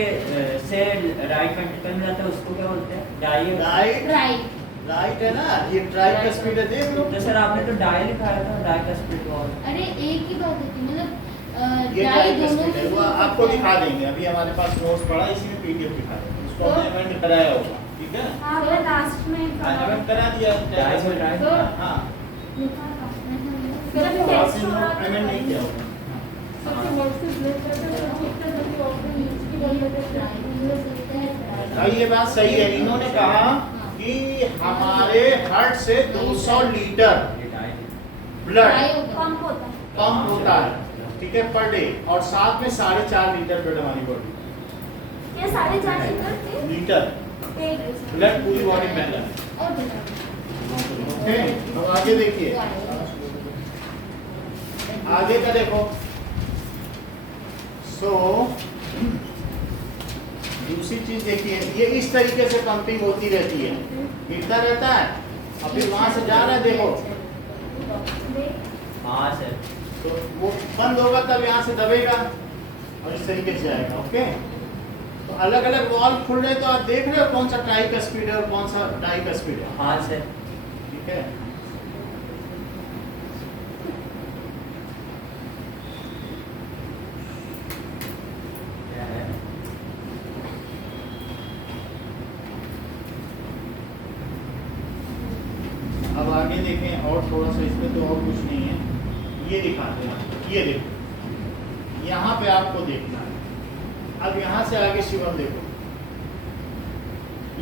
से राइट वेंट्रिकल में जाता है उसको क्या बोलते हैं? डाई। Right right. राइट है ना, ये ट्राइकस्पिड है, देख लो। तो सर आपने तो डाई लिखाया था, डाइकस्पिड वॉल। अरे एक ही बात होती है, मतलब ये डाई दोनों ट्राइकस्पिड है, वो आपको दिखा देंगे। अभी हमारे पास नोट्स पड़ा, इसी में पीडीएफ दिखा देंगे, उसको हमने अमेंड कराया होगा, ठीक है? हाँ, वो लास्ट में अमेंड करा दिया डाई से डाई। हाँ, जब टेस्ट हो रहा था अमेंड नहीं किया होगा। सबसे वर्ड से ब्लेस करते हैं और कितना जल्दी ऑप्शन यूज की करते हैं। हाँ, ये बात सही है। इन्होंने कहा कि हमारे हार्ट से 200 लीटर ब्लड पंप होता है। पंप होता है, ठीक है, पर डे। और साथ में 4.5 लीटर ब्लड हमारी बॉडी ये 4.5 लीटर थे। लीटर एक ब्लड पूरी बॉडी में है। और ओके, अब आगे देखिए, आगे का देखो। दूसरी चीज देखिए, ये इस तरीके से पंपिंग होती रहती है, गिरता रहता है और फिर वहां से जा रहा है, देखो हाँ सर। तो वो बंद होगा तब यहाँ से दबेगा और इस तरीके से जाएगा। ओके, तो अलग अलग वॉल्व खुल रहे, तो आप देख रहे हो कौन सा ट्राइकस्पिड है और कौन सा डाइकस्पिड है, हाँ सर। ठीक है? अब आगे देखें, और थोड़ा सा इसमें तो और कुछ नहीं है, ये दिखाते हैं। ये देखो, यहाँ पे आपको देखना है। अब यहाँ से आगे शिवम देखो,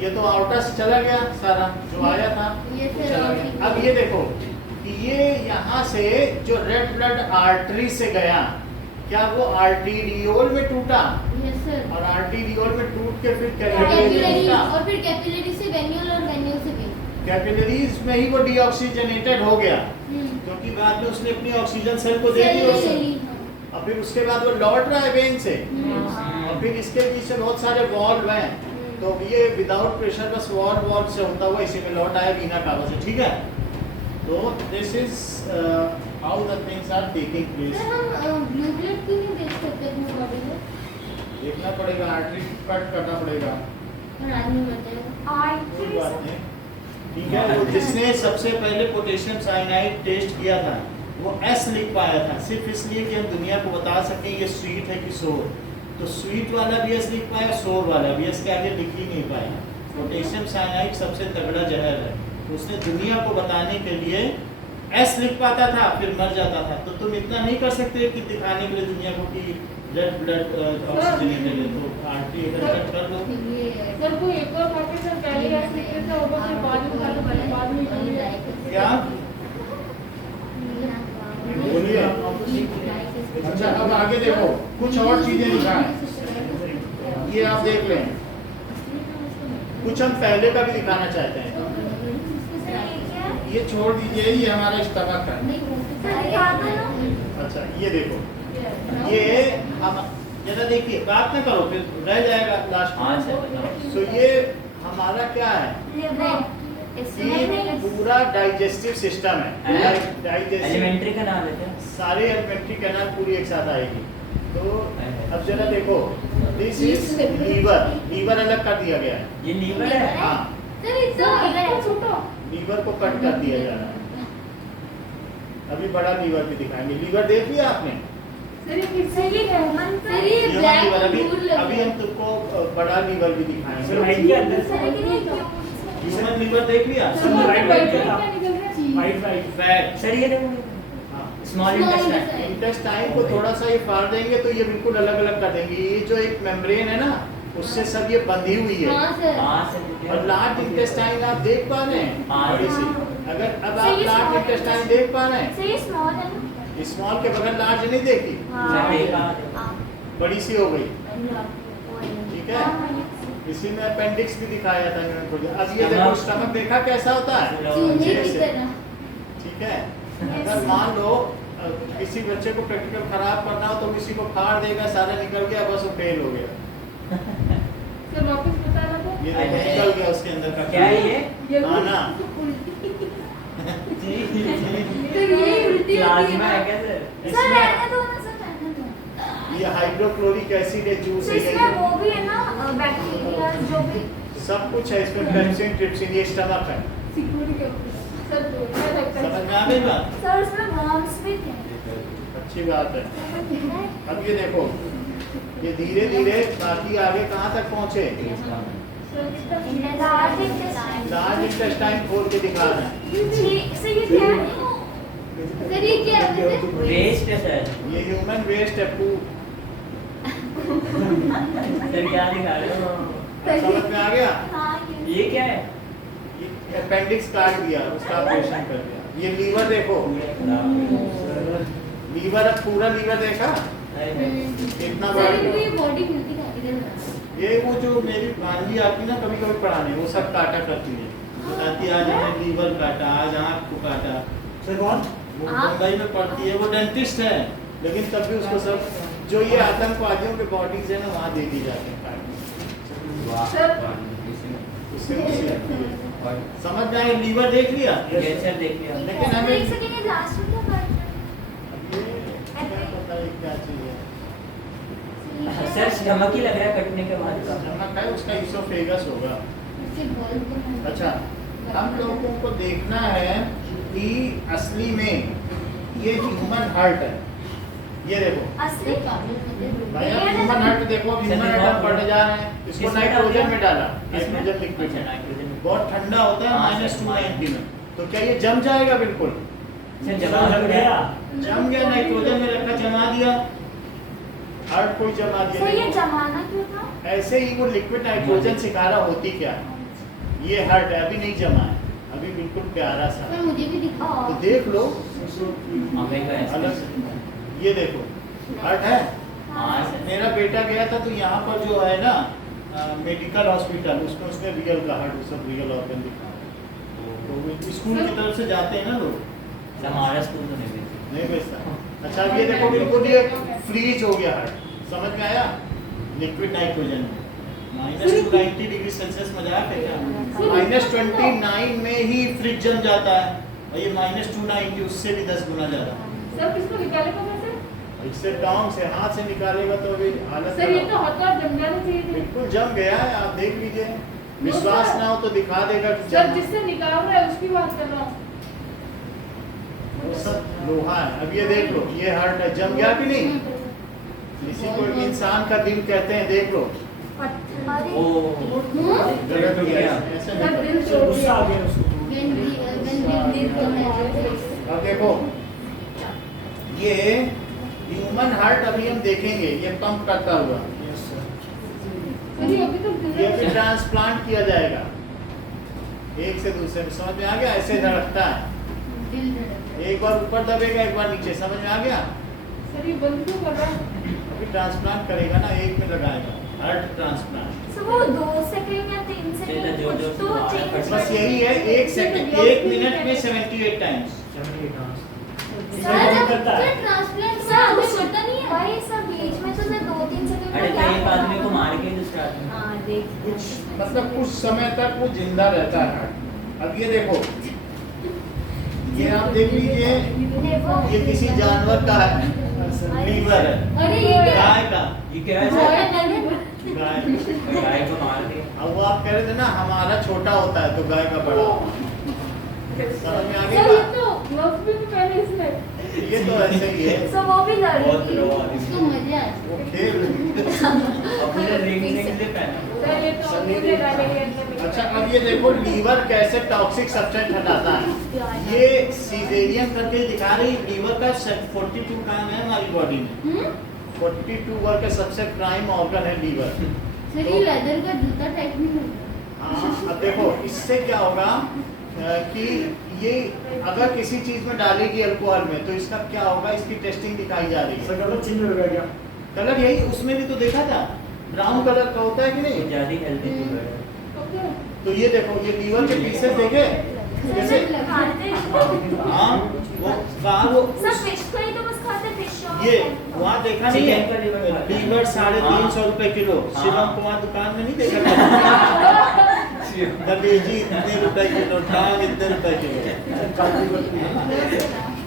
ये तो आउटर से चला गया सारा जो आया था, ये वो फिर चला और गया। अब ये देखो कि ये यहाँ से जो रेड ब्लड आर्टरी से गया, क्या वो आर्टीरियोल में टूटा? Yes sir. और आर्टीरियोल में टूट के फिर कैपिलरी कैपिलरी टूटा। और फिर कैपिलरी से वेन्यूल और वेन्यूल से वेन। कैपिलरीज में ही वो डीऑक्सीजनेटेड हो गया, क्योंकि बाद में उसने अपनी ऑक्सीजन सेल को दे दी उससे, और फिर उसके बाद वो लौट रहा है वेन से, और फिर इसके पीछे बहुत सारे वॉल्व हैं, तो ये विदाउट प्रेशर बस वॉल्व से होता हुआ इसी में लौट आया बिना काबू से, ठीक है? तो this is how the things are taking place. Sir हम ब्लू ब्लड क्यों नहीं देख सकते अपनी बॉडी में? देखना पड़ेगा, आर्टरी कट करना पड़ेगा, और आदमी मर जाएगा। कोई बात नहीं, ठीक है? वो जिसने सबसे पहले पोटेशियम साइनाइड टेस्ट किया था वो एस लिख पाया था, सिर्फ इसलिए कि हम दुनिया को बता सकें ये स्वीट है कि सोर। तो स्वीट वाला भी एस लिख पाया, सोर वाला भी एस के आगे लिख ही नहीं पाया। पोटेशियम साइनाइड सबसे तगड़ा जहर है, उसने दुनिया को बताने के लिए एस लिख पाता था, फिर मर जाता था। तो तुम इतना नहीं कर सकते कि दिखाने के लिए दुनिया को कि ब्लड ऑक्सीजन ले ले, तो आर्टरी कट कर लो। सर कोई एक और कॉपी सर पहले ऐसे लिख रहे थे और बस बाद में उठा के बाद में कर लिया। क्या बोलिए? अच्छा अब आगे देखो, कुछ और चीजें लिखा है, ये आप देख लें। कुछ हम पहले का भी दिखाना चाहते हैं, ये छोड़ दीजिए, ये हमारा स्टमक है। अच्छा ये देखो, ये हम जरा देखिए, बात ना करो फिर रह जाएगा लास्ट हाँ में। सर बताओ। तो ये हमारा क्या है, ये पूरा डाइजेस्टिव सिस्टम है। डाइजेस्टिव एलिमेंट्री का नाम है क्या? सारे एलिमेंट्री कैनाल पूरी एक साथ आएगी। तो अब जरा देखो, दिस इज लीवर, लीवर अलग कर दिया गया है। ये लीवर है? हाँ, लीवर को कट कर दिया जा रहा है। अभी बड़ा लीवर भी दिखाएंगे। लीवर देख लिया आपने? सर ये किससे ये है? सर ये ह्यूमन ब्लैक लीवर, दूर अभी हम तुमको बड़ा लीवर भी दिखाएंगे। सर वाइट के अंदर ह्यूमन लीवर देख लिया? सर वाइट वाइट क्या निकल रहा है? White white fat. सर ये देखो, स्मॉल इंटेस्टाइन। इंटेस्टाइन को थोड़ा सा ये फाड़ देंगे तो ये बिल्कुल अलग अलग कर देंगे। ये जो एक मेम्ब्रेन है ना, उससे सब ये बंधी हुई है। हाँ सर। हाँ सर। और लार्ज इंटेस्टाइन आप देख पा रहे हैं? हाँ। बड़ी सी। अगर अब आप सही लार्ज small इंटेस्टाइन देख पा रहे हैं? सही स्मॉल है ना? स्मॉल के बगैर लार्ज नहीं देखी, मैं देखा। बड़ी सी हो गई। ठीक है, इसी में अपेंडिक्स भी दिखाया था मैंने खुद। अब ये देखो, स्टमक देखा कैसा होता है? चूहे की जैसे। तरह। ठीक है, अगर मान लो किसी बच्चे को प्रैक्टिकल खराब करना हो तो किसी को फाड़ देगा, सारा निकल गया, बस वो फेल हो गया। सर वापस बताना तो ये देखो निकल गया उसके अंदर का। क्या है ये? आना। सर ये उल्टी प्लाज्मा है क्या सर? सर रहने दो ना, सर रहने दो। ये हाइड्रोक्लोरिक एसिड है, जूस तो है, इसमें वो भी है ना, बैक्टीरिया जो भी। सब कुछ है इसमें। पेप्सिन, ट्रिप्सिन, ये स्टमक है। सिक्योरिटी के ऊपर सर तो क्या लगता है? समझ में आ गई बात? सर उसमें वर्म्स भी थे। अच्छी बात है। अब ये देखो, ये धीरे धीरे बाकी आगे कहाँ तक पहुँचे? Large intestine. लार्ज इंटेस्टाइन खोल के दिखा रहे हैं। सर ये क्या है? सर ये क्या है वैसे? वेस्ट है सर। ये ह्यूमन वेस्ट है। सर क्या दिखा रहे हो? समझ में आ गया? हाँ ये क्या है? ये अपेंडिक्स काट दिया, उसका ऑपरेशन कर दिया। ये लीवर देखो, लीवर, अब पूरा लीवर देखा कितना बड़ा सर इनको लीवर। ये बॉडी मिलती खाती है। ये वो जो मेरी भांजी आती ना कभी कभी पढ़ाने, वो सब काटा करती है, बताती आज हमने लीवर काटा, आज आँख को काटा। सर कौन? वो मुंबई में पढ़ती है, वो डेंटिस्ट है, लेकिन तब भी उसको सब जो ये आतंकवादियों के बॉडीज है ना, वहाँ दे दी जाती है काट के। सर उससे खुशी लगती है। समझ में आया? लीवर देख लिया? ये सर देख लिया। लेकिन सर हमें एक सेकंड, ये लास्ट में क्या बात है? ये क्या पता है क्या चीज है। सर स्टमक ही लग रहा है कटने के बाद का। नमक है, उसका इसोफेगस होगा। इससे बॉल को अच्छा, हम लोगों को देखना है कि असली में ये ह्यूमन हार्ट है। ये देखो असली भाई, आप ह्यूमन हार्ट देखो। अब ह्यूमन हार्ट हम पढ़ने जा रहे हैं, इसको किसमें नाइट्रोजन डाला? में डाला, किसमें? नाइट्रोजन लिक्विड अच्छा, में। नाइट्रोजन में। बहुत ठंडा होता है, हाँ, -290 में। तो क्या ये जम जाएगा? बिल्कुल सर जमा हो गया। जम गया। नाइट्रोजन में रखा, जमा दिया, हार्ट को ही जमा सर ये दिया। जमाना क्यों था? ऐसे ही वो लिक्विड नाइट्रोजन सिखारा होती क्या है। ये हार्ट है, अभी नहीं जमा है, अभी बिल्कुल प्यारा सा। सर मुझे भी दिखा। तो देख लो हमें का ऐसा। अलग से। ये देखो हार्ट है। हाँ सर। मेरा बेटा गया था तो यहाँ पर जो है ना मेडिकल हॉस्पिटल, उसमें उसने रियल का हार्ट, सब रियल ऑर्गन दिखा। तो वो स्कूल की तरफ से जाते हैं ना लोग, हमारा स्कूल तो नहीं भेजते। नहीं भेजता। अच्छा अब ये देखो, बिल्कुल ये फ्रीज हो गया हार्ट। समझ में आया? लिक्विड नाइट्रोजन में -290 डिग्री सेल्सियस में जाके क्या -29 में ही फ्रिज जम जाता है, और ये -290 उससे भी 10 गुना ज्यादा। सर किसको निकालेगा सर? इससे टांग से, हाथ से निकालेगा तो अभी हालत सर ये खराब। तो हथौड़ा जम जाना चाहिए थे। बिल्कुल जम गया है, आप देख लीजिए। विश्वास सर। ना हो तो दिखा देगा कि सर जमा। जिससे निकाल रहा है उसकी बात कर रहा हूँ। वो सब लोहा है। अब ये देख लो, ये हार्ट है, जम गया कि नहीं? इसी को इंसान का दिल कहते हैं, देख लो। अरे ओ गलत हो गया, ऐसे सर नहीं दिल सर तोड़ गुस्सा दिया। आ गया उसको। when we breathe the air. अब देखो ये ह्यूमन हार्ट अभी हम देखेंगे, ये पंप करता हुआ, यस सर। सर ये अभी तो ये भी ट्रांसप्लांट किया जाएगा एक से दूसरे में, समझ में आ गया? ऐसे धड़कता है, दिल धड़क एक बार ऊपर दबेगा एक बार नीचे, समझ में आ गया? सर ये बंद क्यों कर रहा है? अभी ट्रांसप्लांट करेगा ना, 1 मिनट लगाएगा हार्ट ट्रांसप्लांट। So वो 2 सेकंड या 3 सेकंड जो- कुछ जो तो तुम्हारा चेंज खर्चा- बस यही है, 1 सेकंड, 1 मिनट में 78 टाइम्स। सर करता है। ट्रांसप्लांट सर हमें उस- पता नहीं है। भाई सर बीच में तो सर 2-3 सेकंड अरे का तो gap एक आदमी को होता है। मार के दूसरा आदमी हाँ देख कुछ मतलब कुछ समय तक वो जिंदा रहता है हार्ट। अब ये देखो, ये आप देख लीजिए, ये किसी जानवर का है, लीवर है, अरे ये क्या गाय का, ये क्या है हमारा सर? मन है। गाय। गाय को मार दिया। अब वो आप कह रहे थे ना हमारा छोटा होता है तो गाय का बड़ा, समझ में आ गई सर ये बात? तो ग्लव्स भी तो पहने इसमें। ये तो ऐसे ही है, सो वो भी बहुत लड़की लो है। आदमी। इसको मजा आया। वो खेल। अपने रिंग से पहना। सर ये तो मुझे डालेंगे अंदर में। अच्छा अब ये देखो लीवर कैसे टॉक्सिक सब्सटेंस हटाता है। ये सीजेरियन करके दिखा रही, लीवर का 42 काम है हमारी बॉडी में, 42 वर्ग का सबसे प्राइम ऑर्गन है लीवर। सर ये लेदर का जूता टाइप नहीं होगा। हाँ, अब देखो इससे क्या होगा कि ये अगर किसी चीज में डालेगी अल्कोहल में तो इसका क्या होगा, इसकी टेस्टिंग दिखाई जा रही है। सर कलर चेंज होगा क्या? कलर यही उसमें भी तो देखा था, ब्राउन कलर का होता है कि नहीं? ज्यादा हेल्दी फूड है। ओके तो ये देखो, ये लीवर के पीसेस देखे जैसे, खाते हाँ वो कहाँ वो सर फिश को ही तो बस खाते फिश ये वहाँ देखा नहीं चिकन का है, लीवर खाते हैं। लीवर 350 रुपए किलो, हाँ। शिवम कुमार दुकान में नहीं देखा था? दबेजी इतने रुपए किलो, टांग इतने रुपए किलो।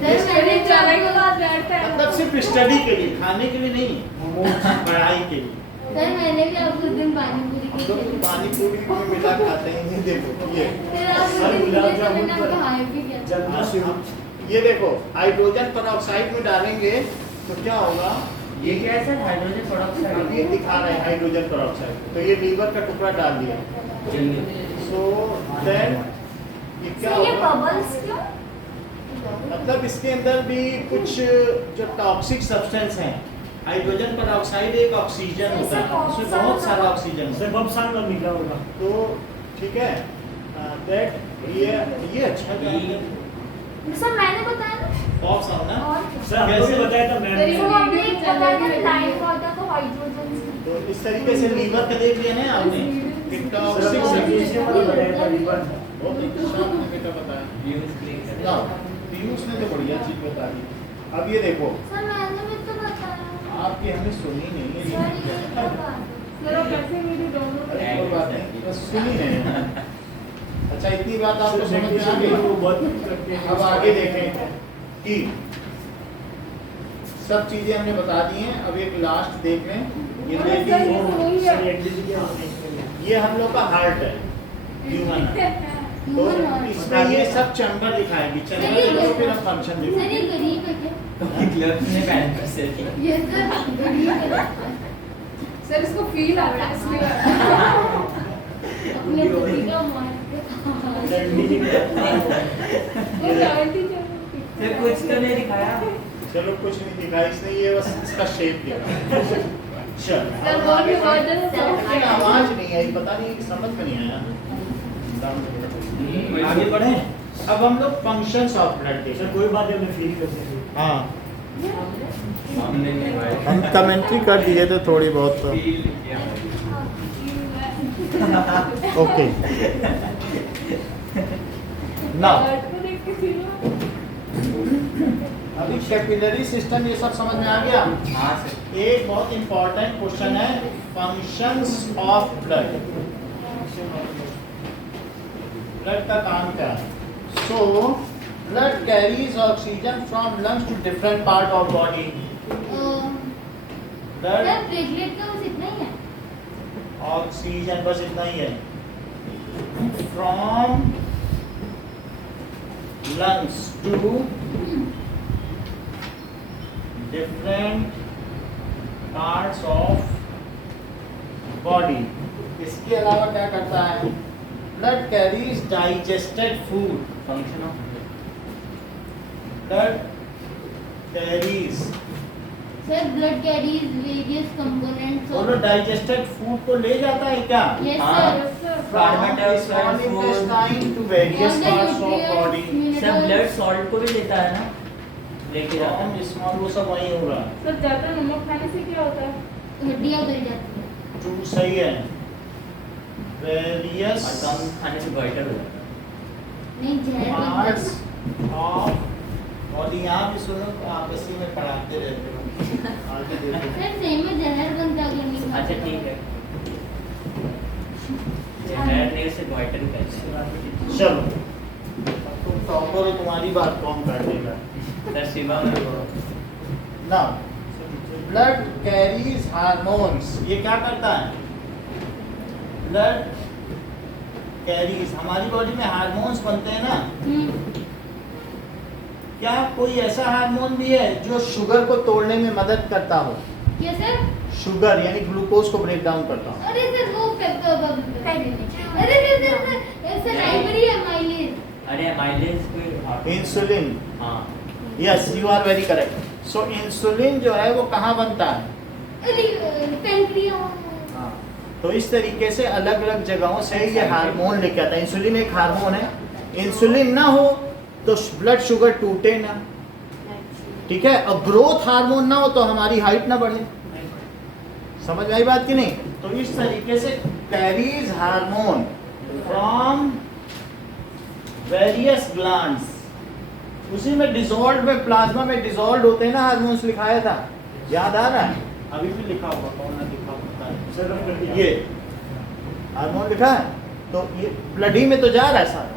सर मैंने जाने के बाद बैठता है। मतलब सिर्फ स्टडी के लिए, खाने के लिए नहीं, पढ़ाई के लिए। सर मैंने भी आपको दिन पानी पूरी हम की लोग थी। पानी पूरी में मिला खाते हैं, ये देखो ये फिर आप सर, गुलाब जामुन मैंने पर- आपको हाय भी किया। जल्दा शुरू। ये देखो हाइड्रोजन पेरोक्साइड में डालेंगे तो क्या होगा, ये क्या है सर? हाइड्रोजन अब पेरोक्साइड। ये दिखा रहे हैं हाइड्रोजन पेरोक्साइड, तो ये लीवर का टुकड़ा डाल दिया। सो देन ये क्या सर ये होगा, बबल्स क्यों? मतलब इसके अंदर भी कुछ जो टॉक्सिक सब्सटेंस हैं, हाइड्रोजन पेरोक्साइड एक ऑक्सीजन होता है, उसमें बहुत सारा ऑक्सीजन सर है। बम साल में निकला होगा। तो ठीक है, दैट ये अच्छा है, सर मैंने बताया ना पॉप साउंड ना। और क्या? सर हमको भी बताया था सर, मैम। ये तो हमने एक चल बताया रही था है। लाइफ वाटर तो हाइड्रोजन से। तो इस तरीके से लीवर का देख लिया ना आपने कि सर टॉक्सिक हमको सब्सटेंस मैग्नीशियम वाला बताया था लीवर। बहुत अच्छा आपने बेटा बताया। व्यूज क्लिक कर। ना पीयूष ने तो बढ़िया चीज बता दी। अब ये देखो, सर मैंने भी तो बताया। आपकी हमने सुनी नहीं सर ये है। तो बात है। सर आप कैसे मेरी डाउनलोड अरे कोई बात नहीं, बस सुनी नहीं। अच्छा इतनी बात आपको समझ में आ वो गई। बहुत करते हैं। अब आगे देखें कि सब चीजें हमने बता दी हैं। अब एक लास्ट देख लें, ये अरे देखिए, सर, ये तो वही है। सर एग्जिट किया हमने इसके लिए। ये हम लोग का हार्ट है, ह्यूमन है। तो Human heart। इसमें ये सब चैम्बर दिखाएगी, चैम्बर सर, ये देखो फिर हम फंक्शन सर ये देखेंगे। गरीब है क्या? ग्लव्स ने पहन कर से किया। ये सर गरीब है। सर इसको फील आता है इसलिए। अपने बॉडी का मार के डंडी की वो गारंटी चाहिए। सर कुछ तो नहीं दिखाया। चलो कुछ नहीं दिखा इसने, ये बस इसका शेप दिखा। चल सर अब वो भी आगे वर्जन लेकिन है। आवाज नहीं आई, पता नहीं समझ में नहीं आया। आगे बढ़े। अब हम लोग फंक्शंस ऑफ ब्लड सर देखें। कोई बात नहीं, हमने फील करते थे। हाँ हमने नहीं भाई। हम कमेंट्री कर दिए थे थोड़ी बहुत तो। फील किया। ओके नाउ हार्ट को देख के फील हुआ। अभी कैपिलरी सिस्टम ये सब समझ में आ गया। हाँ सर। एक बहुत इंपॉर्टेंट क्वेश्चन है, फंक्शंस ऑफ ब्लड। ब्लड का काम क्या है? So blood carries oxygen from lungs to different part of body. Blood sir platelet का बस इतना ही है। ऑक्सीजन बस इतना ही है, from lungs to different parts of body. इसके अलावा क्या करता है? blood carries digested food. Function of Blood carries. Sir blood carries various components बोलो डाइजेस्टेड फूड को ले जाता है क्या? यस हाँ। Sir carbon From dioxide, small food, intestine to various parts of body. सब ब्लड सॉल्ट को भी लेता है ना, लेके जाता From है। small वो सब वही होगा। सर ज्यादा नमक खाने से क्या होता है? हड्डियां गल जाती हैं। टू सही है। Various और कम खाने से गोइटर हो जाता है। नहीं जहर बनता parts है। of body। यहाँ भी सुनो आपस में पढ़ाते रहते हो। आगे देखो। सर सही में जहर बनता है अगर नहीं अच्छा खाते ठीक है, जहर नहीं से गोइटर ही करते चलो तुम टॉपर हो, तुम्हारी बात कौन कर देगा? हैं। सर शिवा में ना ब्लड कैरीज हार्मोन्स। ये क्या करता है? ब्लड कैरीज, हमारी बॉडी में हार्मोन्स बनते हैं ना। हम्म, क्या कोई ऐसा हार्मोन भी है जो शुगर को तोड़ने में मदद करता हो? क्या सर? शुगर यानी ग्लूकोज को ब्रेक डाउन करता हो? अरे सर वो अरे सर राइबरी है माइलेज। अरे माइलेज कोई इंसुलिन। हाँ yes you are very correct. So insulin जो है वो कहाँ बनता है? अरे पेनक्रियास। हाँ, तो इस तरीके से अलग अलग जगहों से ये हार्मोन लेके आता है। इंसुलिन एक हार्मोन है। इंसुलिन ना हो तो ब्लड शुगर टूटे ना, ठीक है। और ग्रोथ हार्मोन ना हो तो हमारी हाइट ना बढ़े। समझ में आई बात कि नहीं? तो इस तरीके से carries hormone from various glands. उसी में डिसॉल्व में प्लाज्मा में डिसॉल्व होते हैं ना हार्मोन्स, लिखाया था, याद आ रहा है? अभी भी लिखा होगा, कौन ना लिखा होता है? सर ये हार्मोन लिखा है तो ये ब्लड ही में तो जा रहा है सारा।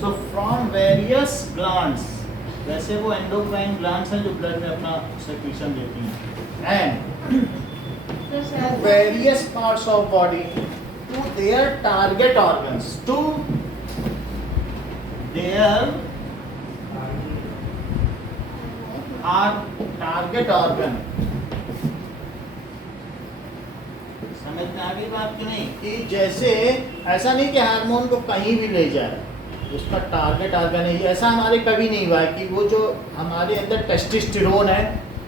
सो फ्रॉम वेरियस ग्लैंड्स, वैसे वो एंडोक्राइन ग्लैंड्स हैं जो ब्लड में अपना सेक्रीशन देती हैं, एंड सर to शायद various parts of body to their target organs, to their target organ। समझ में आ गई बात कि नहीं? कि जैसे ऐसा नहीं कि हार्मोन को कहीं भी ले जाए, उसका टारगेट ऑर्गन है। ऐसा हमारे कभी नहीं हुआ है कि वो जो हमारे अंदर टेस्टोस्टेरोन है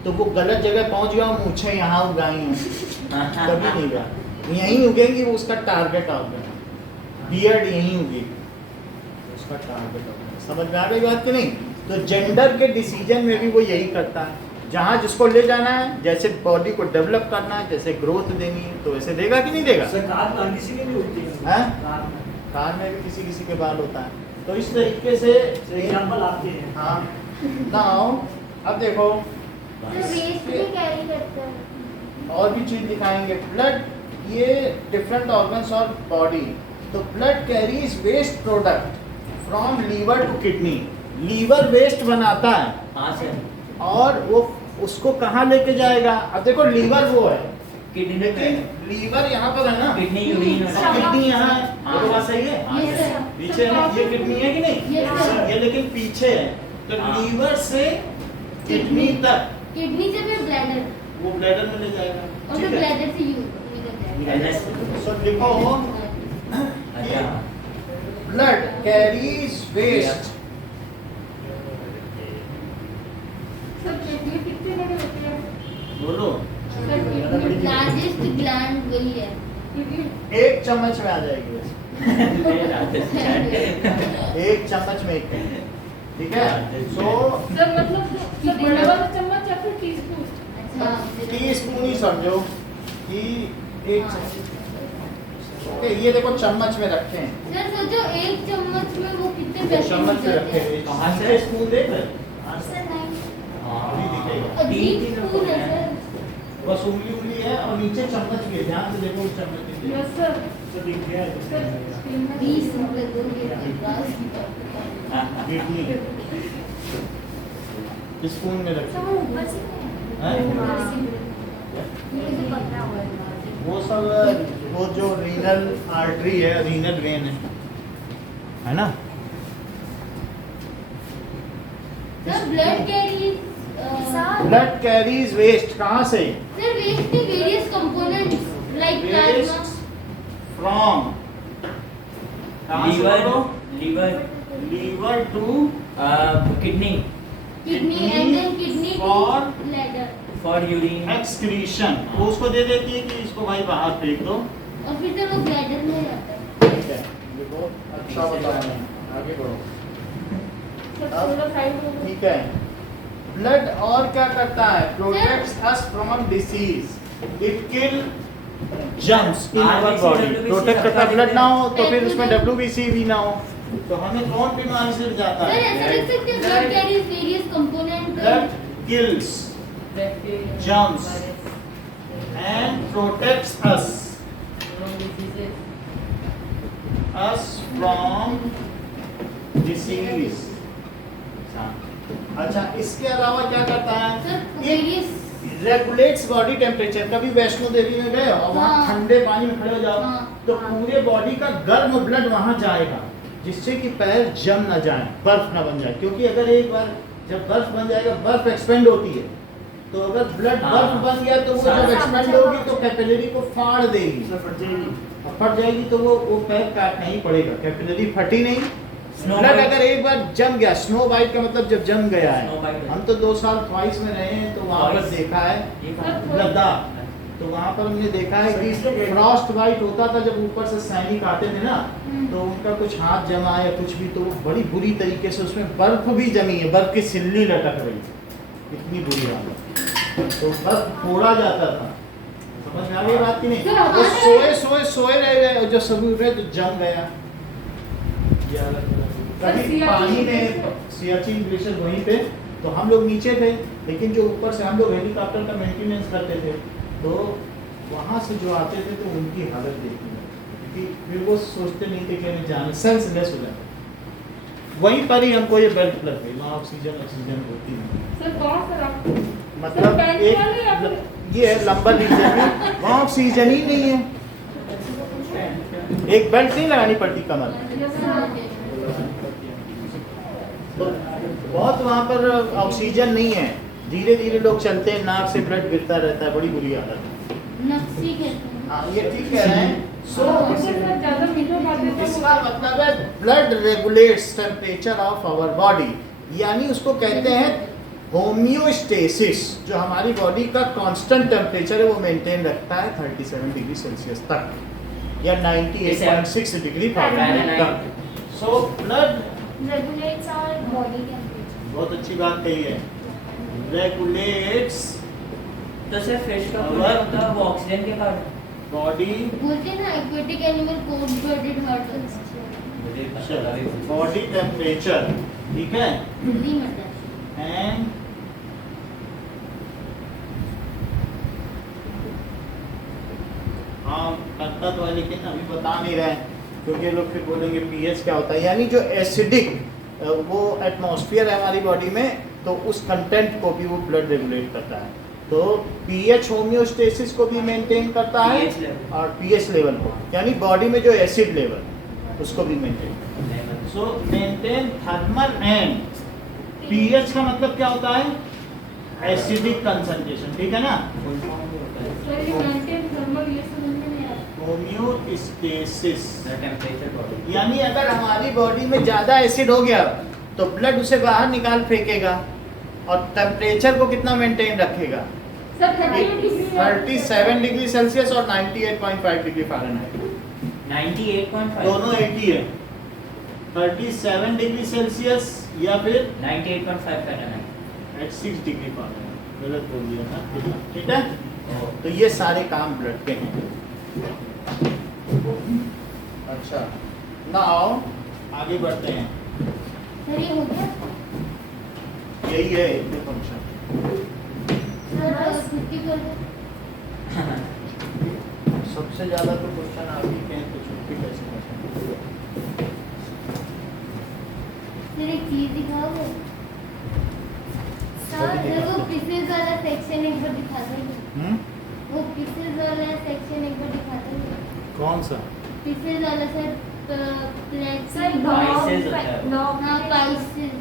तो वो गलत जगह पहुंच गया, मूछें यहाँ उगाई हैं, कभी नहीं हुआ। यहीं उगेंगी, वो उसका टारगेट ऑर्गन है। बियर्ड यहीं उगेगी, उसका टारगेट ऑर्गन। समझ में आ गई बात कि नहीं? तो जेंडर के डिसीजन में भी वो यही करता है। जहाँ जिसको ले जाना है, जैसे बॉडी को डेवलप करना है, जैसे ग्रोथ देनी है, तो वैसे देगा कि नहीं देगा? सर कार में किसी की भी होती है। हैं? कार में कार में भी किसी किसी के बाल होता है। तो इस तरीके से एग्जाम्पल आपके हैं। हाँ। नाउ अब देखो सर वेस्ट भी कैरी करता है। और भी चीज दिखाएंगे। ब्लड ये डिफरेंट ऑर्गन्स और बॉडी। तो blood carries waste product from liver to kidney. Liver waste बनाता है हाँ सर, और वो उसको कहाँ लेके जाएगा? अब देखो लीवर वो है, किडनी लेकिन लीवर यहाँ पर है ना, किडनी यूरिन और किडनी यहाँ है। हाँ। वो बात सही है? Yes sir. पीछे है ना, ये किडनी है कि नहीं? Yes sir. ये लेकिन पीछे है। तो हाँ। लीवर से किडनी तक किडनी से फिर ब्लैडर वो ब्लैडर में ले जाएगा। और फिर ठीक है? ब्लैडर से निकल जाएगा। NS सो लिखो अच्छा blood carries waste. Sir kidney कितनी बड़ी होती है? बोलो सर किडनी लार्जेस्ट ग्लैंड वही है। किडनी 1 चम्मच में आ जाएगी वैसे। एक चम्मच में एक, ठीक है? सो सर मतलब सर बड़ा वाला चम्मच या फिर टीस्पून? अच्छा टी स्पून ही समझो कि 1 चम्मच। ओके, ये देखो चम्मच में रखे हैं। सर सोचो 1 चम्मच में वो कितने ये पैसे चम्मच में रखे हैं। कहाँ से? स्पून देख रहे? सर नहीं। अभी दिखेगा। अजीब स्पून है सर। बस उंगली है और नीचे चम्मच भी है। ध्यान से देखो चम्मच नीचे। Yes sir. तो दिख गया है। सर स्क्रीन में 20 रुपए दोगे स्पून में सर रखे वो ऊपर से नहीं हैं? ऊपर से ये तो पकड़ा हुआ है। वो सब वो जो रीनल आर्टरी है, रीनल वेन है ना? Sir blood carries sir blood carries waste कहाँ से? सर वेस्ट के various components like plasma. Waste from कहाँ से लीवर बोलो? Liver liver to kidney kidney and then kidney for- bladder for urine excretion, वो उसको दे देती है कि इसको भाई बाहर फेंक दो। और फिर से वो ब्लैडर में जाता है। ठीक है, देखो अच्छा बताया, आगे बढ़ो। सर थोड़ा साइड में ठीक है, ब्लड और क्या करता है? Protects us from disease, it kill germs in our RBC, body. WBC protect करता सबका ब्लड ना हो तो फिर Blood उसमें में- WBC भी ना हो तो हमें कौन बीमारी से जाता सर है? ऐसा लिख सकते हैं blood carries various component blood kills germs and protects us from disease। अच्छा, इसके अलावा क्या करता है? Sir various regulates body temperature. कभी वैष्णो देवी में गए और वहाँ हाँ। ठंडे पानी में खड़े हो जाओ हाँ। तो पूरे बॉडी का गर्म ब्लड वहाँ जाएगा जिससे कि पैर जम ना जाए, बर्फ ना बन जाए। क्योंकि अगर एक बार जब बर्फ बन जाएगा, बर्फ एक्सपेंड होती है, तो अगर ब्लड हाँ। बर्फ बन गया तो वो जब एक्सपेंड होगी तो कैपिलरी को फाड़ देगी, सर फट जाएगी। और फट जाएगी तो वो पैर काटना ही पड़ेगा। कैपिलरी फटी नहीं, Snow ब्लड bite। अगर एक बार जम गया, स्नो बाइट का मतलब जब जम गया Snow है। bite। हम तो 2 साल ट्वाइस में रहे हैं तो वहाँ पर Twice। देखा है ये कहाँ? लद्दाख, तो वहाँ पर हमने देखा है कि फ्रॉस्ट बाइट होता था जब ऊपर से सैनिक आते थे ना, तो उनका कुछ हाथ जमा या कुछ भी, तो वो बड़ी बुरी तरीके से उसमें बर्फ भी जमी है, बर्फ की सिल्ली लटक रही है, इतनी बुरी हालत। तो बर्फ फोड़ा जाता था। समझ में आ गई बात की नहीं? सर, वो हमारे- सोए रह गए और जो सब उठ रहे तो जम गया। कभी सियाचिन पानी ने ग्लेशियर। सियाचिन ग्लेशियर वहीं पे, तो हम लोग नीचे थे, लेकिन जो ऊपर से हम लोग हेलीकॉप्टर का मेंटेनेंस करते थे, तो वहाँ से जो आते थे तो उनकी हालत देखी, क्योंकि फिर वो सोचते नहीं थे कि हमें जाने, सेंसलेस हो जाते। वहीं पर ही हमको ये बेल्ट लग गई, वहाँ ऑक्सीजन होती नहीं। सर कौन सर आप मतलब बेल्ट वाले या फिर- ये है लंबा रीजन में, वहाँ ऑक्सीजन ही नहीं है, एक बेल्ट नहीं लगानी पड़ती कमर। तो बहुत वहाँ पर ऑक्सीजन नहीं है, धीरे धीरे लोग चलते हैं, नाक से ब्लड गिरता रहता है, बड़ी बुरी हालत है। नक्सी कहते हैं। हाँ, ये ठीक कह रहे हैं। सो सर ज्यादा मीठा बातें तो इसका मतलब है blood regulates temperature of our body, यानी उसको कहते हैं होम्योस्टेसिस। जो हमारी बॉडी का कांस्टेंट टेम्परेचर है वो मेंटेन रखता है 37 डिग्री सेल्सियस तक या 98.6 डिग्री फारेनहाइट तक। So blood regulates our body temperature. बहुत अच्छी बात कही है, रेगुलेट्स तो सर फिश का क्या होता है वो ऑक्सीजन के कारण? बॉडी, बोलते हैं ना aquatic animal cold blooded heart मुझे पता लगा भी। बॉडी टेम्परेचर, ठीक है, दिल्ली में आता है। एंड हाँ करता तो है, लेकिन अभी बता नहीं रहे हैं क्योंकि लोग फिर बोलेंगे पीएच क्या होता है। यानी जो एसिडिक वो एटमॉस्फेयर है हमारी बॉडी में, तो उस कंटेंट को भी वो ब्लड रेगुलेट करता है। तो पीएच होम्योस्टेसिस को भी मेंटेन करता है pH level। और पीएच लेवल को, यानी बॉडी में जो एसिड लेवल उसको भी मेंटेन करता है। सो मेंटेन थर्मल एंड पीएच का मतलब क्या होता है? एसिडिक कंसंट्रेशन, ठीक है ना? सर ये मेंटेन थर्मल ये समझ में नहीं आ रहा। होम्योस्टेसिस टेम्परेचर बॉडी यानी अगर हमारी बॉडी में ज्यादा एसिड हो गया तो ब्लड उसे बाहर निकाल फेंकेगा, और टेम्परेचर को कितना मेंटेन रखेगा? सर 37 डिग्री सेल्सियस और 98.5 डिग्री फारेनहाइट, 98.5 दोनों एक ही है। 37 डिग्री सेल्सियस या फिर 98.5 फारेनहाइट। 6 डिग्री फारेनहाइट, गलत बोल दिया था, ठीक है? तो ये सारे काम ब्लड के हैं। अच्छा, नाउ आगे बढ़ते हैं। सर ये हो गया। यही है इसके फंक्शन। सर छुट्टी कर दो। सबसे ज्यादा तो क्वेश्चन आप ही के हैं, तो छुट्टी कैसे कर सकते? सर एक चीज दिखाओगे? Sir, सर वो पीसेस वाला सेक्शन एक बार दिखा देंगे? वो पीसेस वाला सेक्शन एक बार दिखा देंगे? कौन सा? पीसेस वाला सर प्लेट sir, Spices होता है। हाँ स्पाइसेस।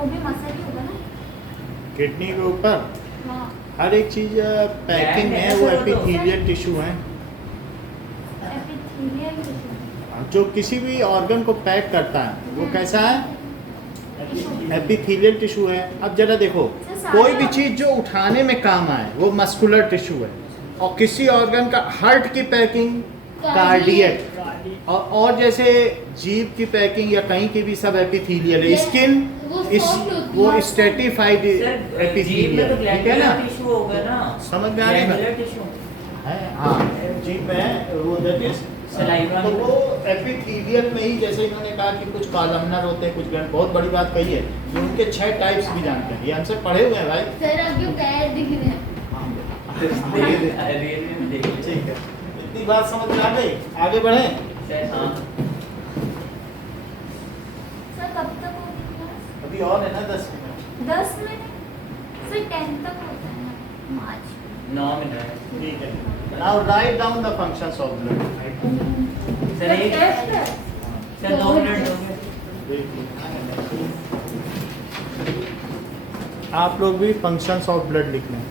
वो भी मसल ही होगा ना? किडनी के ऊपर हाँ। हर एक चीज पैकिंग है, वो एपिथेलियल टिश्यू है। Epithelial tissue. जो किसी भी ऑर्गन को पैक करता है वो कैसा है? एपिथेलियल टिश्यू है। अब जरा देखो, कोई भी चीज जो उठाने में काम आए वो मस्कुलर टिश्यू है, और किसी ऑर्गन का हार्ट की पैकिंग कार्डियक, और जैसे जीभ की पैकिंग या कहीं की भी सब एपिथेलियल है। स्किन वो स्ट्रेटिफाइड एपिथेलियल, ठीक है ना? टिश्यू होगा ना, समझ में आ रही है? टिश्यू है, हाँ, जीभ में वो दैट इज सलाइवा। तो वो एपिथेलियल में ही, जैसे इन्होंने कहा कि कुछ कॉलमनर होते हैं, कुछ ग्रैंड, बहुत बड़ी बात कही है। ये उनके 6 टाइप्स भी जानते हैं, ये हमसे पढ़े हुए हैं भाई। सर आपके पैर दिख रहे हैं। ठीक है, इतनी बात समझ में आ गई, आगे बढ़े। हाँ। सर कब तक होगी क्लास? अभी और है ना 10 मिनट। 10 मिनट? सर 10 तक होता है ना, मार्च। 9 मिनट। ठीक है, now write down the functions of blood. Sir एक टेस्ट है। सर 2 मिनट हो गए। आप लोग भी फंक्शंस ऑफ ब्लड लिख लें।